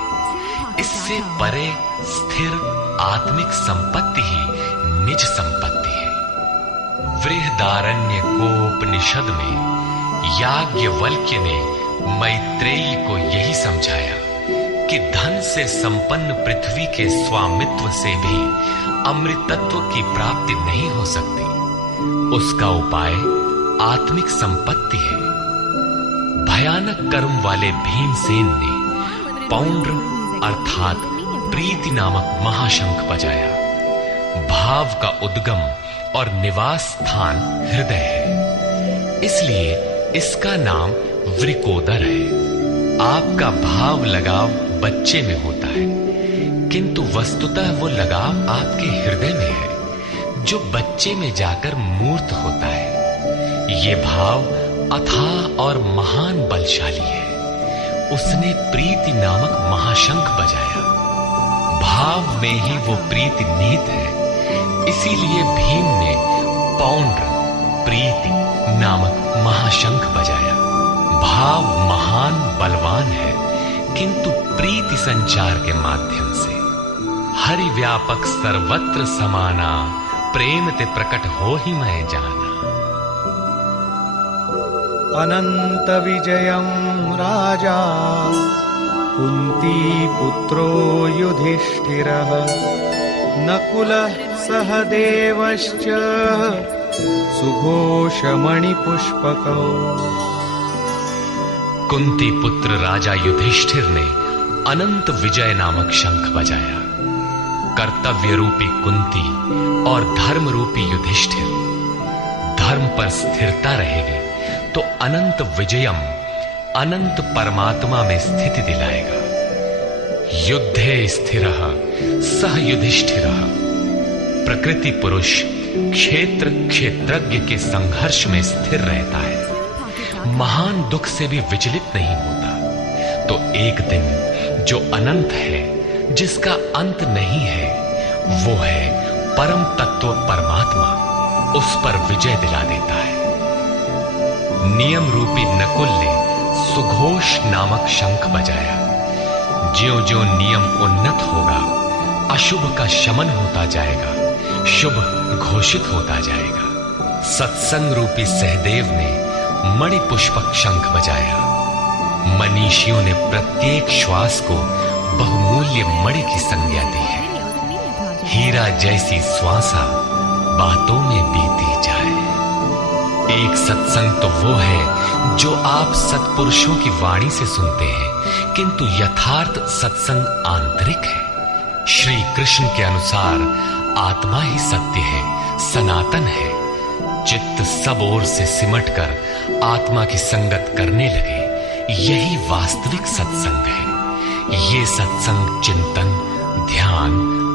इससे परे स्थिर आत्मिक संपत्ति ही निज संपत्ति है। बृहदारण्य कोपनिषद में याज्ञवल्क्य ने मैत्रेयी को यही समझाया कि धन से संपन्न पृथ्वी के स्वामित्व से भी अमृतत्व की प्राप्ति नहीं हो सकती। उसका उपाय आत्मिक संपत्ति है। भयानक कर्म वाले भीमसेन ने पौंड्र अर्थात प्रीति नामक महाशंख बजाया। भाव का उद्गम और निवास स्थान हृदय है, इसलिए इसका नाम वृकोदर है। आपका भाव लगाव बच्चे में होता है, किंतु वस्तुतः वो लगाव आपके हृदय में है, जो बच्चे में जाकर मूर्त होता है। ये भाव अथाह और महान बलशाली है। उसने प्रीति नामक महाशंख बजाया। भाव में ही वो प्रीति निहित है, इसीलिए भीम ने पौंड्र प्रीति नामक महाशंख बजाया। भाव महान बलवान है, किंतु प्रीति संचार के माध्यम से। हरि व्यापक सर्वत्र समाना, प्रेम ते प्रकट हो ही मैं जाना। अनंत विजयं राजा कुंती पुत्रो युधिष्ठिरः नकुलः सहदेवश्च सुघोषमणिपुष्पकौ। कुंती पुत्र राजा युधिष्ठिर ने अनंत विजय नामक शंख बजाया। कर्तव्य रूपी कुंती और धर्म रूपी युधिष्ठिर। धर्म पर स्थिरता रहेगी तो अनंत विजयम अनंत परमात्मा में स्थिति दिलाएगा। युद्धे स्थिरः सह युधिष्ठिरः। प्रकृति पुरुष क्षेत्र क्षेत्रज्ञ के संघर्ष में स्थिर रहता है, महान दुख से भी विचलित नहीं होता। तो एक दिन जो अनंत है, जिसका अंत नहीं है, वो है परम तत्व परमात्मा, उस पर विजय दिला देता है। नियम रूपी नकुल ने सुघोष नामक शंख बजाया। ज्यों ज्यों नियम उन्नत होगा, अशुभ का शमन होता जाएगा, शुभ घोषित होता जाएगा। सत्संग रूपी सहदेव ने मणिपुष्पक शंख बजाया। मनीषियों ने प्रत्येक श्वास को बहुमूल्य मणि की संज्ञा दी है। हीरा जैसी श्वासा बातों में बीती जाए। एक सत्संग तो वो है जो आप सत्पुरुषों की वाणी से सुनते हैं, किंतु यथार्थ सत्संग आंतरिक है। श्री कृष्ण के अनुसार आत्मा ही सत्य है, सनातन है। चित्त सब ओर से सिमटकर आत्मा की संगत करने लगे, यही वास्तविक सत्संग है। ये सत्संग चिंतन, ध्यान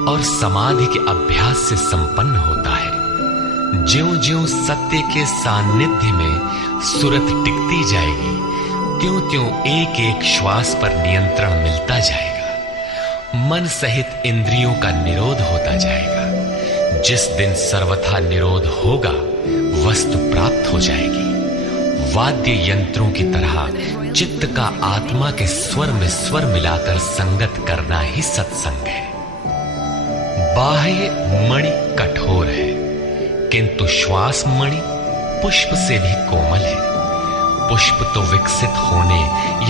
और समाधि के अभ्यास से संपन्न होता है। ज्यों-ज्यों सत्य के सान्निध्य में सुरत टिकती जाएगी, त्यों-त्यों एक-एक श्वास पर नियंत्रण मिलता जाएगा। मन सहित इंद्रियों का निरोध होता जाएगा। जिस दिन सर्वथा निरोध होगा, वस्तु प्राप्त हो जाएगी। वाद्य यंत्रों की तरह चित्त का आत्मा के स्वर में स्वर मिलाकर संगत करना ही सत्संग है। बाह्य मणि कठोर है, किंतु श्वास मणि पुष्प से भी कोमल है। पुष्प तो विकसित होने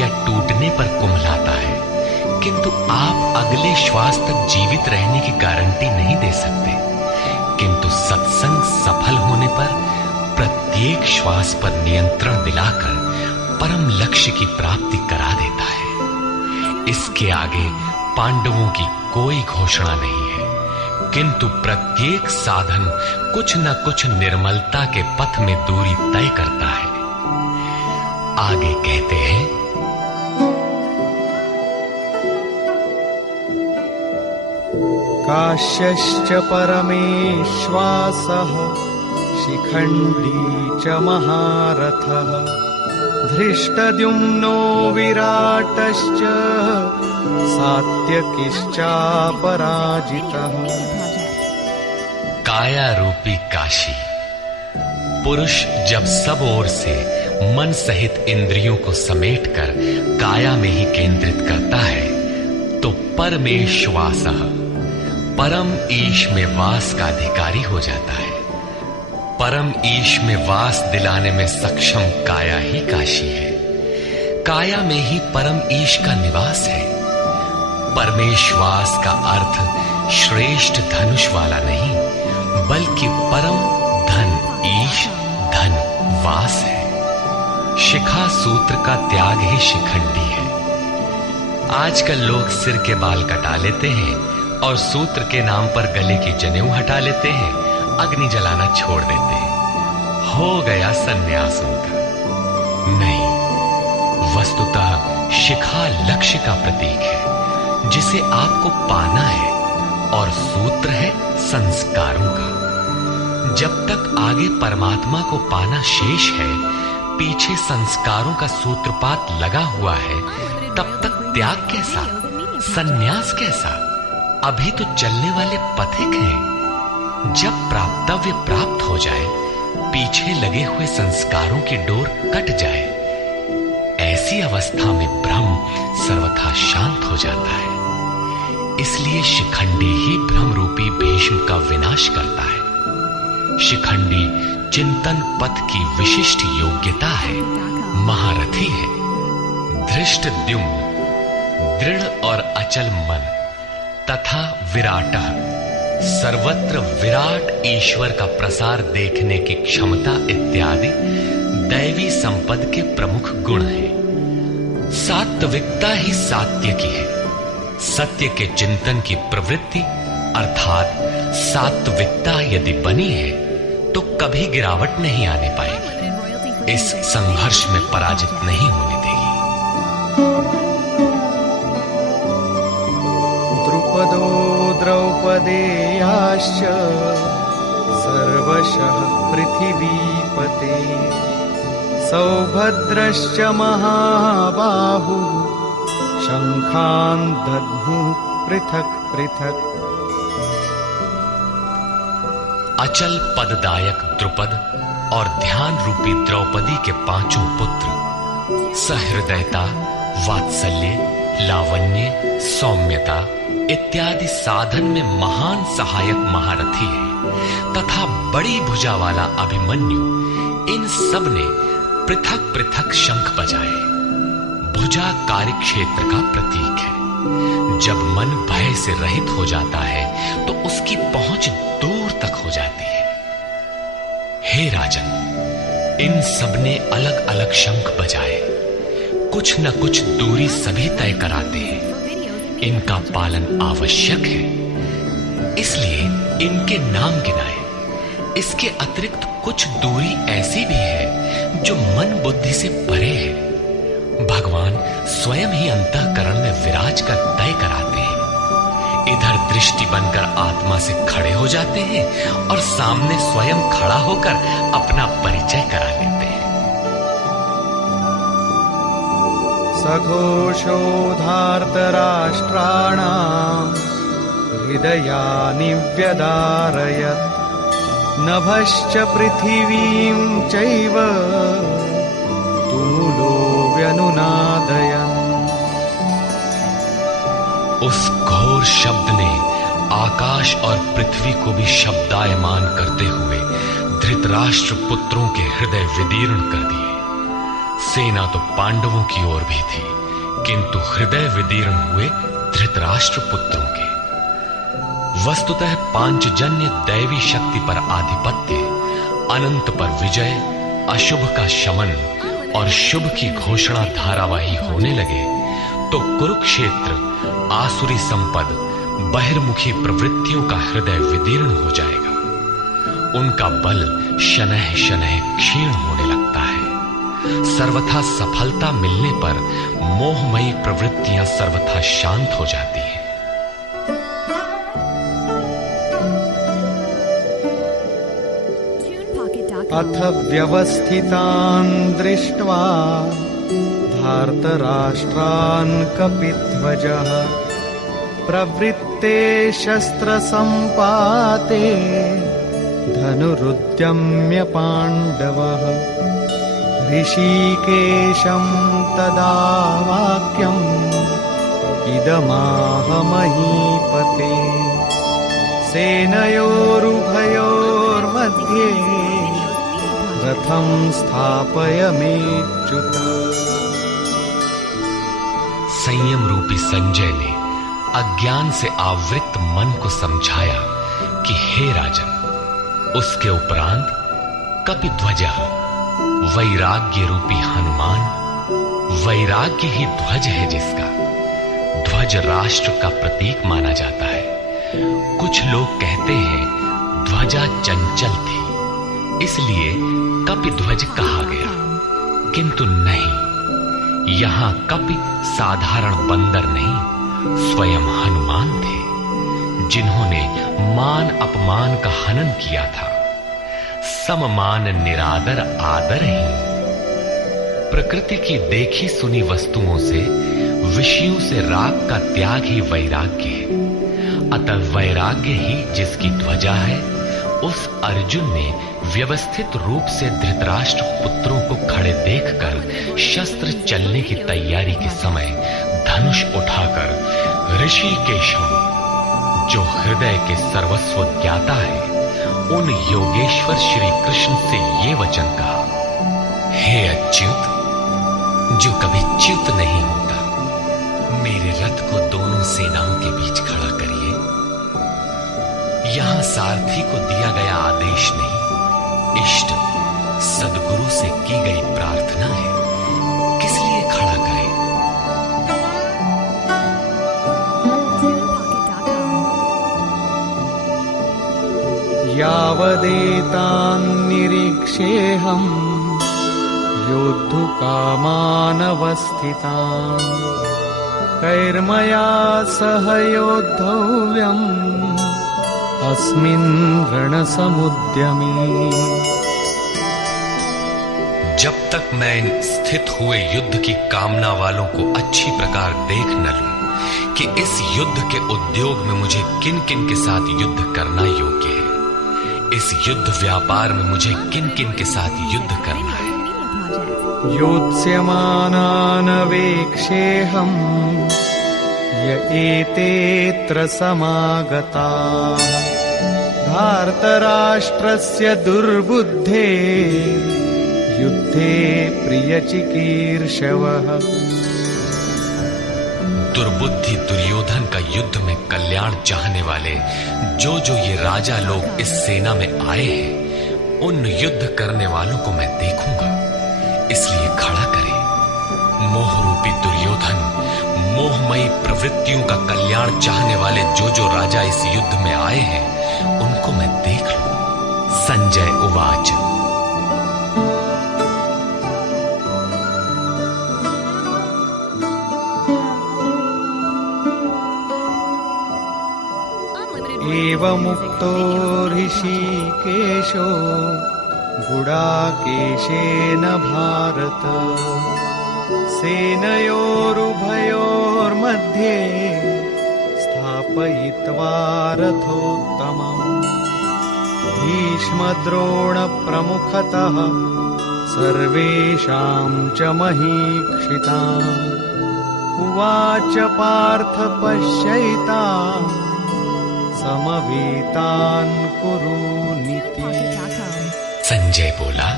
या टूटने पर कुम्हलाता है, किंतु आप अगले श्वास तक जीवित रहने की गारंटी नहीं दे सकते। किंतु सत्संग सफल होने पर प्रत्येक श्वास पर नियंत्रण दिलाकर परम लक्ष्य की प्राप्ति करा देता है। इसके आगे पांडवों की कोई घोषणा नहीं है, किंतु प्रत्येक साधन कुछ न कुछ निर्मलता के पथ में दूरी तय करता है। आगे कहते हैं, काश्यश्च परमेश्वासः शिखण्डी च महारथः धृष्टद्युम्नो विराटश्च सात्यकिश्चापराजितः। काया रूपी काशी। पुरुष जब सब ओर से मन सहित इंद्रियों को समेटकर काया में ही केंद्रित करता है, तो परमेश्वासः परम ईश में वास का अधिकारी हो जाता है। परम ईश में वास दिलाने में सक्षम काया ही काशी है। काया में ही परम ईश का निवास है। परमेश्वास का अर्थ श्रेष्ठ धनुष वाला नहीं, बल्कि परम धन ईश धन वास है। शिखा सूत्र का त्याग ही शिखंडी है। आजकल लोग सिर के बाल कटा लेते हैं और सूत्र के नाम पर गले की जनेऊ हटा लेते हैं, अग्नि जलाना छोड़ देते हैं। हो गया सन्यास उनका। नहीं, वस्तुतः शिखा लक्ष्य का प्रतीक है जिसे आपको पाना है, और सूत्र है संस्कारों का। जब तक आगे परमात्मा को पाना शेष है, पीछे संस्कारों का सूत्रपात लगा हुआ है, तब तक त्याग कैसा, सन्यास कैसा? अभी तो चलने वाले पथिक हैं। जब प्राप्तव्य प्राप्त हो जाए, पीछे लगे हुए संस्कारों की डोर कट जाए, ऐसी अवस्था में ब्रह्म सर्वथा शांत हो जाता है। इसलिए शिखंडी ही ब्रह्म रूपी भीष्म का विनाश करता है। शिखंडी चिंतन पथ की विशिष्ट योग्यता है, महारथी है। धृष्टद्युम्न दृढ़ और अचल मन तथा विराटः सर्वत्र विराट ईश्वर का प्रसार देखने की क्षमता इत्यादि दैवी संपद के प्रमुख गुण हैं। सात्विकता ही सात्य की है। सत्य के चिंतन की प्रवृत्ति अर्थात सात्विकता यदि बनी है, तो कभी गिरावट नहीं आने पाएगी। इस संघर्ष में पराजित नहीं होने देगी। द्रुपदो द्रौपदेयाश्च सर्वशः पृथिवीपते सौभद्रश्च महाबाहुः शंखान् दद्मुः पृथक् पृथक्। अचल पददायक द्रुपद और ध्यान रूपी द्रौपदी के पांचों पुत्र सहृदयता, वात्सल्य, लावण्य, सौम्यता इत्यादि साधन में महान सहायक महारथी है, तथा बड़ी भुजा वाला अभिमन्यु, इन सब ने पृथक पृथक शंख बजाए। भुजा कार्यक्षेत्र का प्रतीक है। जब मन भय से रहित हो जाता है तो उसकी पहुंच दूर तक हो जाती है। हे राजन, इन सबने अलग अलग शंख बजाए। कुछ न कुछ दूरी सभी तय कराते हैं। इनका पालन आवश्यक है, इसलिए इनके नाम गिनाए। इसके अतिरिक्त कुछ दूरी ऐसी भी है जो मन बुद्धि से परे है। भगवान स्वयं ही अंतःकरण में विराज कर तय कराते हैं। इधर दृष्टि बनकर आत्मा से खड़े हो जाते हैं और सामने स्वयं खड़ा होकर अपना परिचय करा लेते हैं। सघोषोधार्तराष्ट्राणां हृदयानि व्यदारयत्। नभश्च पृथिवीं चैव तुमुलो व्यनुनादयन्। उस घोर शब्द ने आकाश और पृथ्वी को भी शब्दायमान करते हुए धृतराष्ट्र पुत्रों के हृदय विदीर्ण कर दिए। सेना तो पांडवों की ओर भी थी, किंतु हृदय विदीर्ण हुए धृतराष्ट्र पुत्रों के। वस्तुतः पांचजन्य दैवी शक्ति पर आधिपत्य, अनंत पर विजय, अशुभ का शमन और शुभ की घोषणा धारावाही होने लगे तो कुरुक्षेत्र आसुरी संपद, बहिर्मुखी प्रवृत्तियों का हृदय विदीर्ण हो जाएगा। उनका बल शनैः शनैः क्षीण होने लगता है। सर्वथा सफलता मिलने पर मोहमयी प्रवृत्तियां सर्वथा शांत हो जाती हैं। अथ व्यवस्थितान् दृष्ट्वा धार्तराष्ट्रान् कपिध्वजः प्रवृत्ते शस्त्रसम्पाते धनुरुद्यम्य पाण्डवः। ऋषिकेशं तदा वाक्यम् इदमाह महीपते। सेनयोरुभयोर्मध्ये रथं स्थापयमेच्युत। संयम रूपी संजय ने अज्ञान से आवृत्त मन को समझाया कि हे राजन, उसके उपरांत कपिध्वज, वैराग्य रूपी हनुमान, वैराग्य ही ध्वज है जिसका। ध्वज राष्ट्र का प्रतीक माना जाता है। कुछ लोग कहते हैं ध्वजा चंचल थी, इसलिए कपिध्वज कहा गया, किंतु नहीं। यहां कपि साधारण बंदर नहीं, स्वयं हनुमान थे, जिन्होंने मान अपमान का हनन किया था। सममान निरादर आदर ही। प्रकृति की देखी सुनी वस्तुओं से, विषयों से राग का त्याग ही वैराग्य है। अतः वैराग्य ही जिसकी ध्वजा है, उस अर्जुन ने व्यवस्थित रूप से धृतराष्ट्र पुत्रों को खड़े देखकर शस्त्र चलने की तैयारी के समय धनुष उठाकर ऋषिकेशम, जो हृदय के सर्वस्व ज्ञाता है, उन योगेश्वर श्री कृष्ण से ये वचन कहा, हे अच्युत, जो कभी च्युत नहीं होता, मेरे रथ को दोनों सेनाओं के बीच खड़ा करिए। यहां सारथी को दिया गया आदेश नहीं, इष्ट सदगुरु से की गई प्रार्थना है। किस लिए खड़ा करें? यावदेतान् निरीक्षेऽहं योद्धुकामानवस्थितान् कैर्मया सह योद्धव्यम् अस्मिन् रणसमुद्यमे। जब तक मैं इन स्थित हुए युद्ध की कामना वालों को अच्छी प्रकार देख न लूं कि इस युद्ध के उद्योग में मुझे किन किन के साथ युद्ध करना योग्य है, इस युद्ध व्यापार में मुझे किन किन के साथ युद्ध करना है। योत्स्यमानानवेक्षेऽहं य एतेऽत्र समागताः धार्तराष्ट्रस्य दुर्बुद्धे युद्धे प्रियचिकीर्षवः। दुर्बुद्धि दुर्योधन का युद्ध में कल्याण चाहने वाले जो ये राजा लोग इस सेना में आए हैं, उन युद्ध करने वालों को मैं देखूंगा, इसलिए खड़ा करे। मोह रूपी दुर्योधन, मोहमयी प्रवृत्तियों का कल्याण चाहने वाले जो राजा इस युद्ध में आए हैं, उनको मैं देख लूं। संजय उवाच। एवमुक्तो ऋषिकेशो गुडाकेशेन भारत, सेनयोरुभयोर्मध्ये स्थापयित्वा रथोत्तमम्। भीष्मद्रोणप्रमुखतः सर्वेषां च महीक्षिताम्। उवाच पार्थ पश्यैताम् समवेतान् कुरुनीति। संजय बोला,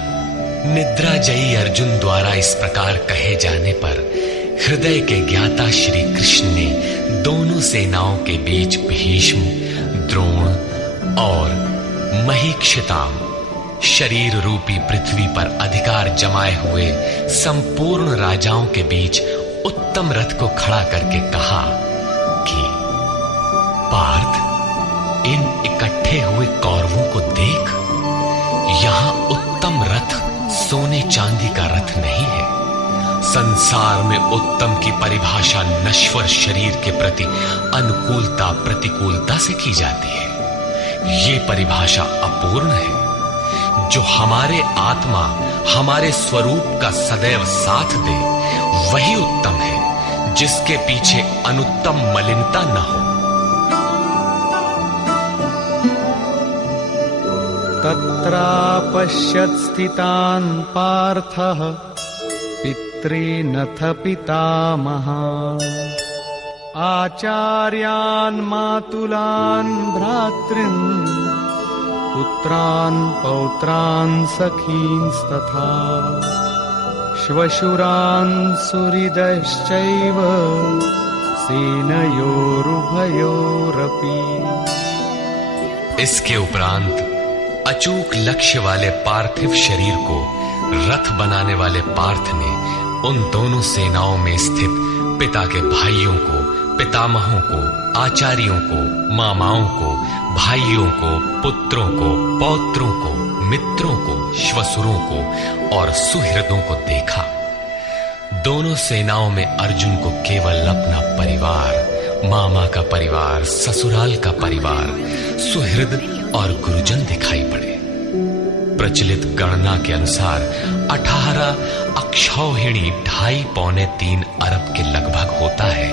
निद्रा जयी अर्जुन द्वारा इस प्रकार कहे जाने पर हृदय के ज्ञाता श्री कृष्ण ने दोनों सेनाओं के बीच भीष्म, द्रोण और महीक्षिताम शरीर रूपी पृथ्वी पर अधिकार जमाए हुए संपूर्ण राजाओं के बीच उत्तम रथ को खड़ा करके कहा कि पार्थ, इन इकट्ठे हुए कौरवों को देख, यहां उत्तम रथ सोने चांदी का रथ नहीं है। संसार में उत्तम की परिभाषा नश्वर शरीर के प्रति अनुकूलता प्रतिकूलता से की जाती है। ये परिभाषा अपूर्ण है। जो हमारे आत्मा, हमारे स्वरूप का सदैव साथ दे, वही उत्तम है, जिसके पीछे अनुत्तम मलिनता न हो। तत्रापश्यत् स्थितान् पार्थः पितॄनथ पितामहान्। आचार्यान् मातुलान् भ्रातॄन् पुत्रान् पौत्रान् सखींस्तथा। श्वशुरान् सुहृदश्चैव सेनयोरुभयोरपि। इसके उपरांत अचूक लक्ष्य वाले पार्थिव शरीर को रथ बनाने वाले पार्थ ने उन दोनों सेनाओं में स्थित पिता के भाइयों को, पितामहों को, आचार्यों को, मामाओं को, भाइयों को, पुत्रों को, पौत्रों को, मित्रों को, श्वशुरों को और सुहृदों को देखा। दोनों सेनाओं में अर्जुन को केवल अपना परिवार, मामा का परिवार, ससुराल का परिवार, सुहृद और गुरुजन दिखाई पड़े। प्रचलित गणना के अनुसार 18 अक्षौहिणी 2.5-3 अरब के लगभग होता है,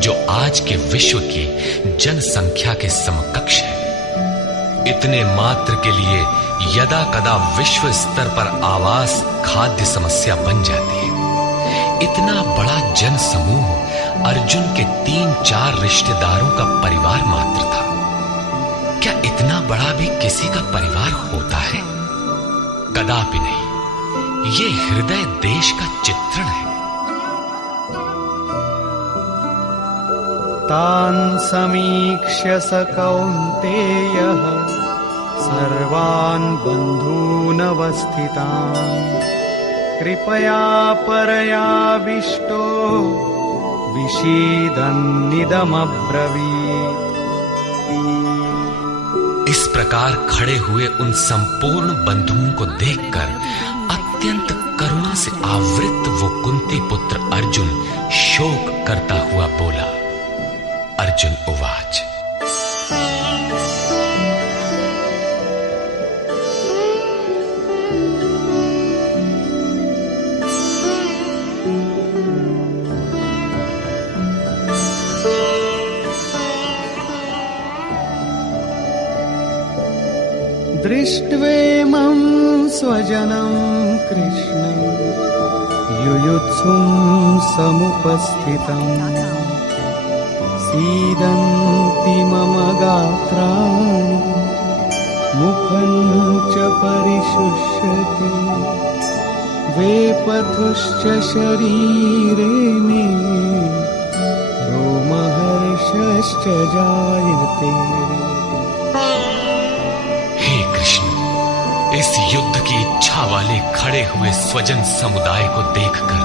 जो आज के विश्व की जनसंख्या के समकक्ष है। इतने मात्र के लिए यदा कदा विश्व स्तर पर आवास खाद्य समस्या बन जाती है। इतना बड़ा जन समूह अर्जुन के 3-4 रिश्तेदारों का परिवार मात्र था। क्या इतना बड़ा भी किसी का परिवार होता है? कदापि नहीं। ये हृदय देश का चित्रण है। तान् समीक्ष्य स कौन्तेयः सर्वान् बन्धूनवस्थितान् कृपया परयाविष्टो विषीदन्निदमब्रवीत्। इस प्रकार खड़े हुए उन संपूर्ण बंधुओं को देखकर अत्यंत करुणा से आवृत वो कुंती पुत्र अर्जुन शोक करता हुआ बोला। अर्जुन उवाच। दृष्ट्वेमं स्वजनं कृष्ण युयुत्सुं समुपस्थितम् सीदन्ति मम गात्राणि मुखं च परिशुष्यति वेपथुश्च शरीरे मे रोमहर्षश्च जायते। हे कृष्ण, इस युद्ध की इच्छा वाले खड़े हुए स्वजन समुदाय को देखकर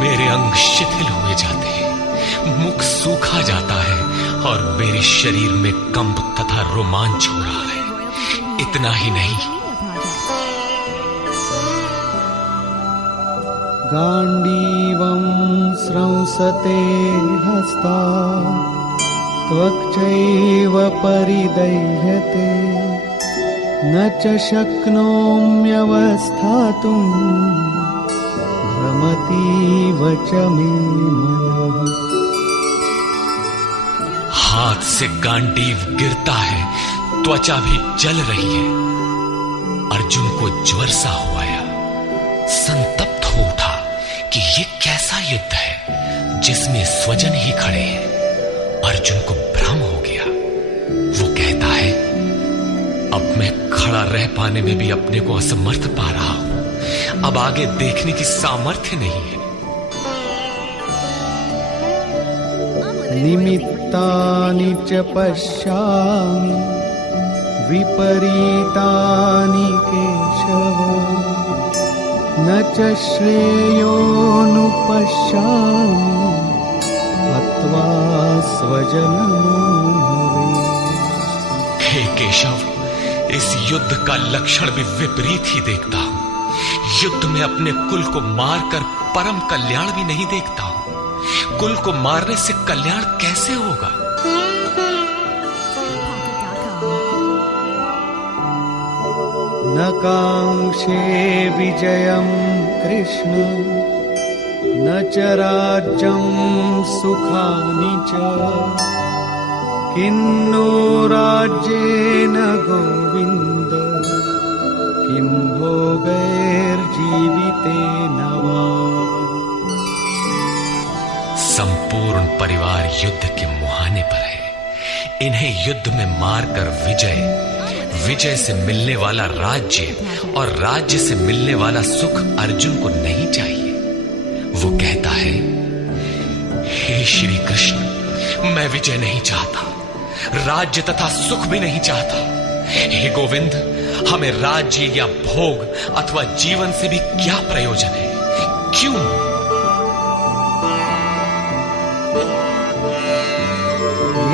मेरे अंग शिथिल हुए जाते हैं, मुख सूखा जाता है और मेरे शरीर में कंप तथा रोमांच हो रहा है। इतना ही नहीं, गांडीवं स्रंसते हस्तात् त्वक्चैव परिदह्यते न च शक्नोम्यवस्थातुं भ्रमतीव च मे मनः। हाथ से गांडीव गिरता है, त्वचा भी जल रही है। अर्जुन को ज्वर सा हो आया, संतप्त हो उठा कि ये कैसा युद्ध है जिसमें स्वजन ही खड़े हैं। अर्जुन को भ्रम हो गया। वो कहता है, अब मैं खड़ा रह पाने में भी अपने को असमर्थ पा रहा हूं, अब आगे देखने की सामर्थ्य नहीं है। निमित्तानि च पश्यामि विपरीतानि केशव न च श्रेयोनुपश्यामि हत्वा स्वजनमो भवे। हे केशव, इस युद्ध का लक्षण भी विपरीत ही देखता हूं। युद्ध में अपने कुल को मारकर परम कल्याण भी नहीं देखता हूं। कुल को मारने से कल्याण कैसे होगा? न कांक्षे विजयं कृष्ण न च राज्यं सुखानि च किन्नो राज्येन गोविन्द किं भोगैर्जीवितेन वा। संपूर्ण परिवार युद्ध के मुहाने पर है। इन्हें युद्ध में मारकर विजय से मिलने वाला राज्य और राज्य से मिलने वाला सुख अर्जुन को नहीं चाहिए। वो कहता है, हे श्री कृष्ण, मैं विजय नहीं चाहता, राज्य तथा सुख भी नहीं चाहता। हे गोविंद, हमें राज्य या भोग अथवा जीवन से भी क्या प्रयोजन है? क्यों?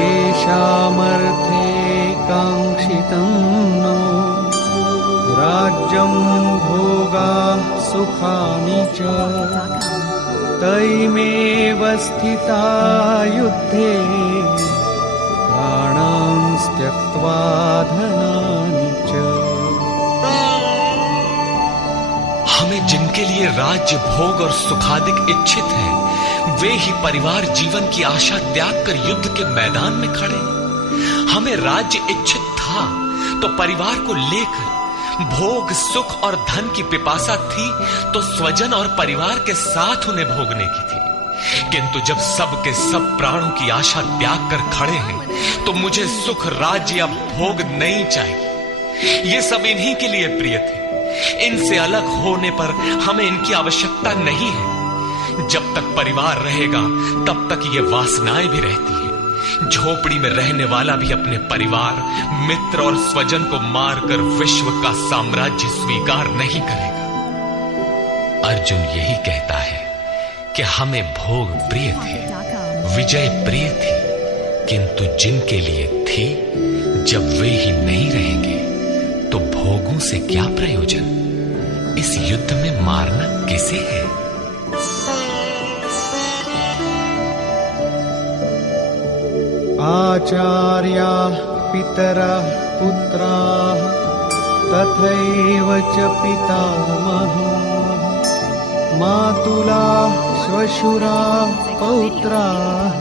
येषामर्थे काङ्क्षितं नो राज्यं भोगाः सुखानि च तैमेव स्थिता युद्धे प्राणान् त्यक्त्वा धनानि च। हमें जिनके लिए राज्य भोग और सुखादिक इच्छित है, वे ही परिवार जीवन की आशा त्याग कर युद्ध के मैदान में खड़े। हमें राज्य इच्छित था तो परिवार को लेकर, भोग सुख और धन की पिपासा थी तो स्वजन और परिवार के साथ उन्हें भोगने की थी। किंतु जब सब के सब प्राणों की आशा त्याग कर खड़े हैं तो मुझे सुख राज्य या भोग नहीं चाहिए। ये सब इन्हीं के लिए प्रिय थे। इनसे अलग होने पर हमें इनकी आवश्यकता नहीं है। जब तक परिवार रहेगा तब तक ये वासनाएं भी रहती हैं। झोपड़ी में रहने वाला भी अपने परिवार, मित्र और स्वजन को मारकर विश्व का साम्राज्य स्वीकार नहीं करेगा। अर्जुन यही कहता है कि हमें भोग प्रिय थे, विजय प्रिय थी, किंतु जिनके लिए थी, जब वे ही नहीं रहेंगे तो भोगों से क्या प्रयोजन? इस युद्ध में मारना किसे है? आचार्याः पितरः पुत्राः तथैव च पितामहाः मातुलाः श्वशुराः पौत्राः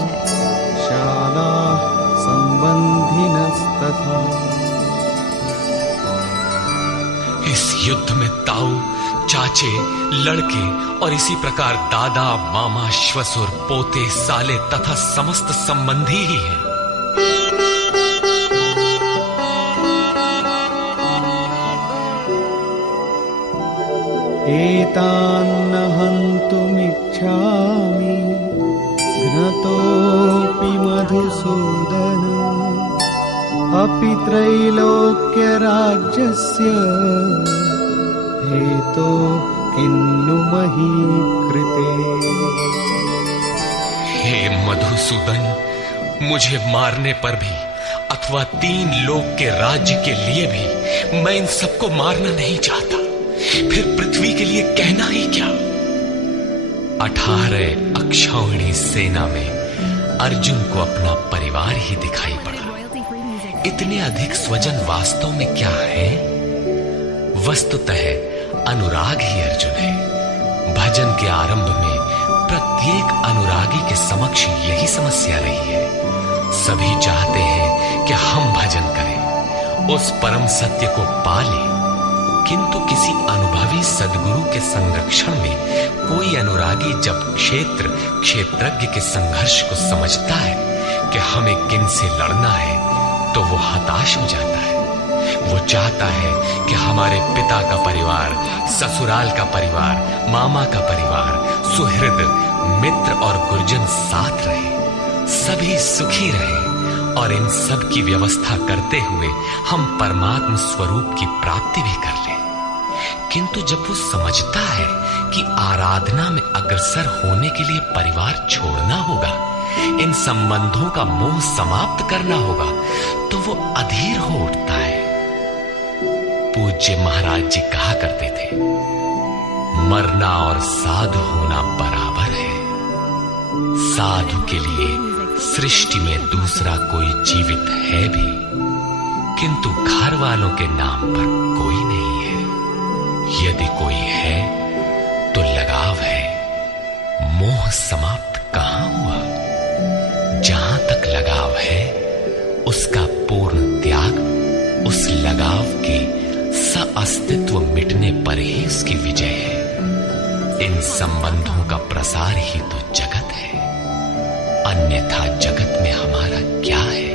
शालाः सम्बन्धिनस्तथा। इस युद्ध में ताऊ, चाचे, लड़के और इसी प्रकार दादा, मामा, श्वसुर, पोते, साले तथा समस्त संबंधी ही हैं। एतान्न हन्तुमिच्छामि घ्नतोऽपि मधुसूदन अपि त्रैलोक्यराज्यस्य हेतो किन्नु मही कृते। हे मधुसूदन, मुझे मारने पर भी अथवा 3 लोक के राज्य के लिए भी मैं इन सबको मारना नहीं चाहता। फिर पृथ्वी के लिए कहना ही क्या। 18 अक्षौहिणी सेना में अर्जुन को अपना परिवार ही दिखाई पड़ा। इतने अधिक स्वजन वास्तव में क्या है? वस्तुतः अनुराग ही अर्जुन है। भजन के आरंभ में प्रत्येक अनुरागी के समक्ष यही समस्या रही है। सभी चाहते हैं कि हम भजन करें, उस परम सत्य को पालें, किंतु किसी अनुभवी सद्गुरु के संरक्षण में कोई अनुरागी जब क्षेत्रज्ञ के संघर्ष को समझता है कि हमें किन से लड़ना है, तो वो हताश हो जाता है। वो चाहता है कि हमारे पिता का परिवार, ससुराल का परिवार, मामा का परिवार, सुहृद, मित्र और गुरुजन साथ रहे, सभी सुखी रहे और इन सब की व्यवस्था करते हुए हम परमात्म स्वरूप की प्राप्ति भी कर लें। किंतु जब वो समझता है कि आराधना में अग्रसर होने के लिए परिवार छोड़ना होगा, इन संबंधों का मोह समाप्त करना होगा, तो वो अधीर हो उठता है। पूज्य महाराज जी कहा करते थे, मरना और साधु होना बराबर है। साधु के लिए सृष्टि में दूसरा कोई जीवित है भी, किंतु घर वालों के नाम पर कोई नहीं है। यदि कोई है तो लगाव है। मोह समाप्त कहां हुआ? जहां तक लगाव है, उसका पूर्ण त्याग, उस लगाव के अस्तित्व मिटने पर ही उसकी विजय है। इन संबंधों का प्रसार ही तो जगत है, अन्यथा जगत में हमारा क्या है?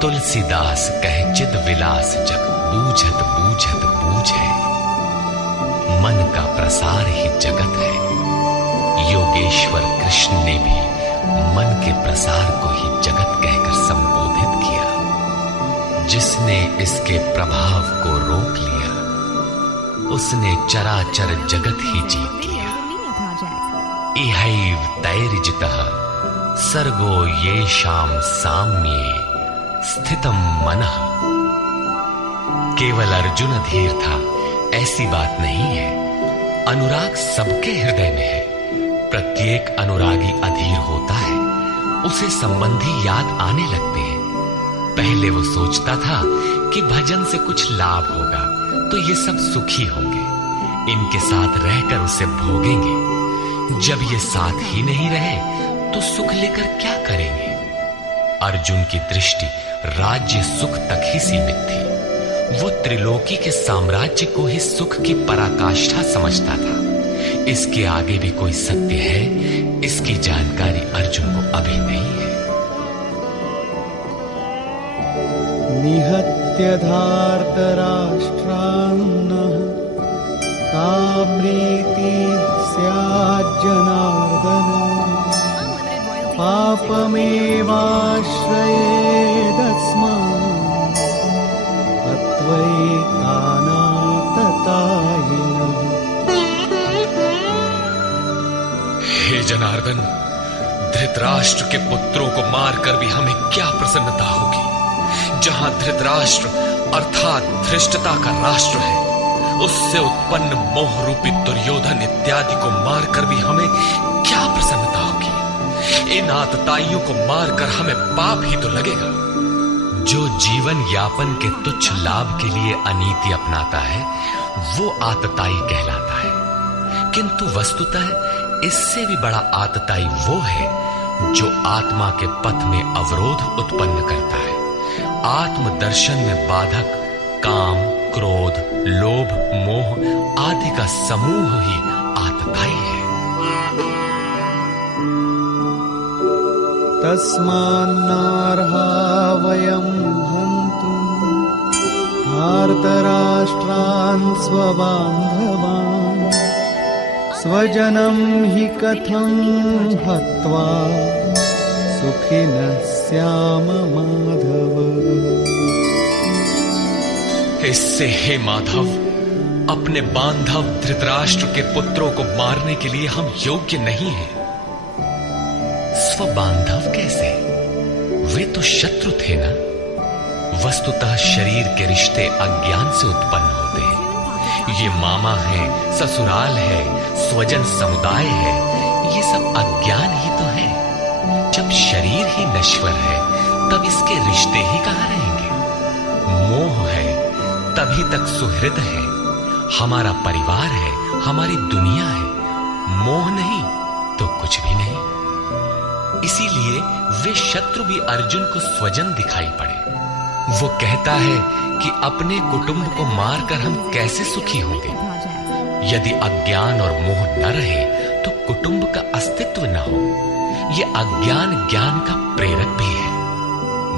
तुलसीदास कहे चिद विलास जग बूझत बूझत बूझ है। मन का प्रसार ही जगत है। योगेश्वर कृष्ण ने भी मन के प्रसार को ही जगत कहकर संबोधित किया। जिसने इसके प्रभाव को रोक लिया, उसने चराचर जगत ही जीत लिया। इहैव तैर्जितः सर्गो येषां साम्ये स्थितम मनः। केवल अर्जुन धीर था ऐसी बात नहीं है। अनुराग सबके हृदय में है। प्रत्येक अनुरागी अधीर होता है, उसे संबंधी याद आने लगते हैं। पहले वो सोचता था कि भजन से कुछ लाभ होगा तो ये सब सुखी होंगे, इनके साथ रहकर उसे भोगेंगे। जब ये साथ ही नहीं रहे तो सुख लेकर क्या करेंगे? अर्जुन की दृष्टि राज्य सुख तक ही सीमित थी। वो त्रिलोकी के साम्राज्य को ही सुख की पराकाष्ठा समझता था। इसके आगे भी कोई सत्य है, इसकी जानकारी अर्जुन को अभी नहीं है। निहत्य धार्तराष्ट्रान्नः का प्रीति स्याज्जनार्दन पापमेवाश्रयेदस्मान् अत्वैतानाततायिनः। हे जनार्दन, धृतराष्ट्र के पुत्रों को मारकर भी हमें क्या प्रसन्नता होगी? जहां धृतराष्ट्र अर्थात धृष्टता का राष्ट्र है, उससे उत्पन्न मोह रूपी दुर्योधन इत्यादि को मारकर भी हमें क्या प्रसन्नता होगी? इन आतताइयों को मारकर हमें पाप ही तो लगेगा। जो जीवन यापन के तुच्छ लाभ के लिए अनीति अपनाता है, वो आतताई कहलाता है। किंतु वस्तुतः इससे भी बड़ा आतताई वो है जो आत्मा के पथ में अवरोध उत्पन्न करता है। आत्मदर्शन में बाधक काम, क्रोध, लोभ, मोह आदि का समूह ही आतताई है। तस्मान्नार्हा वयं हन्तुं धार्तराष्ट्रान् स्वबान्धवान् स्वजनं हि कथं हत्वा सुखिनः स्याम माधव। इससे हे माधव, अपने बांधव धृतराष्ट्र के पुत्रों को मारने के लिए हम योग्य नहीं हैं। स्वबांधव कैसे? वे तो शत्रु थे ना। वस्तुतः शरीर के रिश्ते अज्ञान से उत्पन्न होते हैं। ये मामा है, ससुराल है, स्वजन समुदाय है, ये सब अज्ञान ही तो है। जब शरीर ही नश्वर है तब इसके रिश्ते ही कहां रहेंगे? मोह है तभी तक सुहृद है, हमारा परिवार है, हमारी दुनिया है। मोह नहीं तो कुछ भी नहीं। इसीलिए वे शत्रु भी अर्जुन को स्वजन दिखाई पड़े। वो कहता है कि अपने कुटुंब को मारकर हम कैसे सुखी होंगे? यदि अज्ञान और मोह न रहे तो कुटुंब का अस्तित्व न हो। ये अज्ञान ज्ञान का प्रेरक भी है।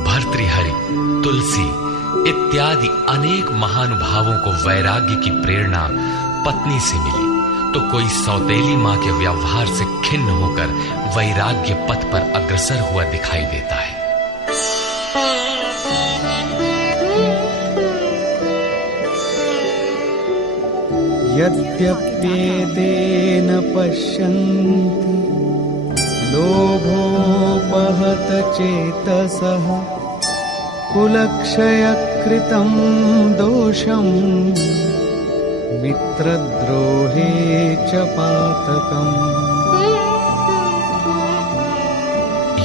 भर्तृहरि, तुलसी इत्यादि अनेक महानुभावों को वैराग्य की प्रेरणा पत्नी से मिली, तो कोई सौतेली मां के व्यवहार से खिन्न होकर वैराग्य पथ पर अग्रसर हुआ दिखाई देता है। यद्यप्येतेन पश्यन्ति लोभोपहत चेतसः कुलक्षयकृतं दोषं मित्रद्रोहे च पातकम्।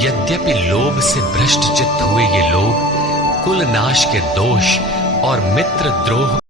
यद्यपि लोभ से भ्रष्ट चित्त हुए ये लोग कुल नाश के दोष और मित्र द्रोह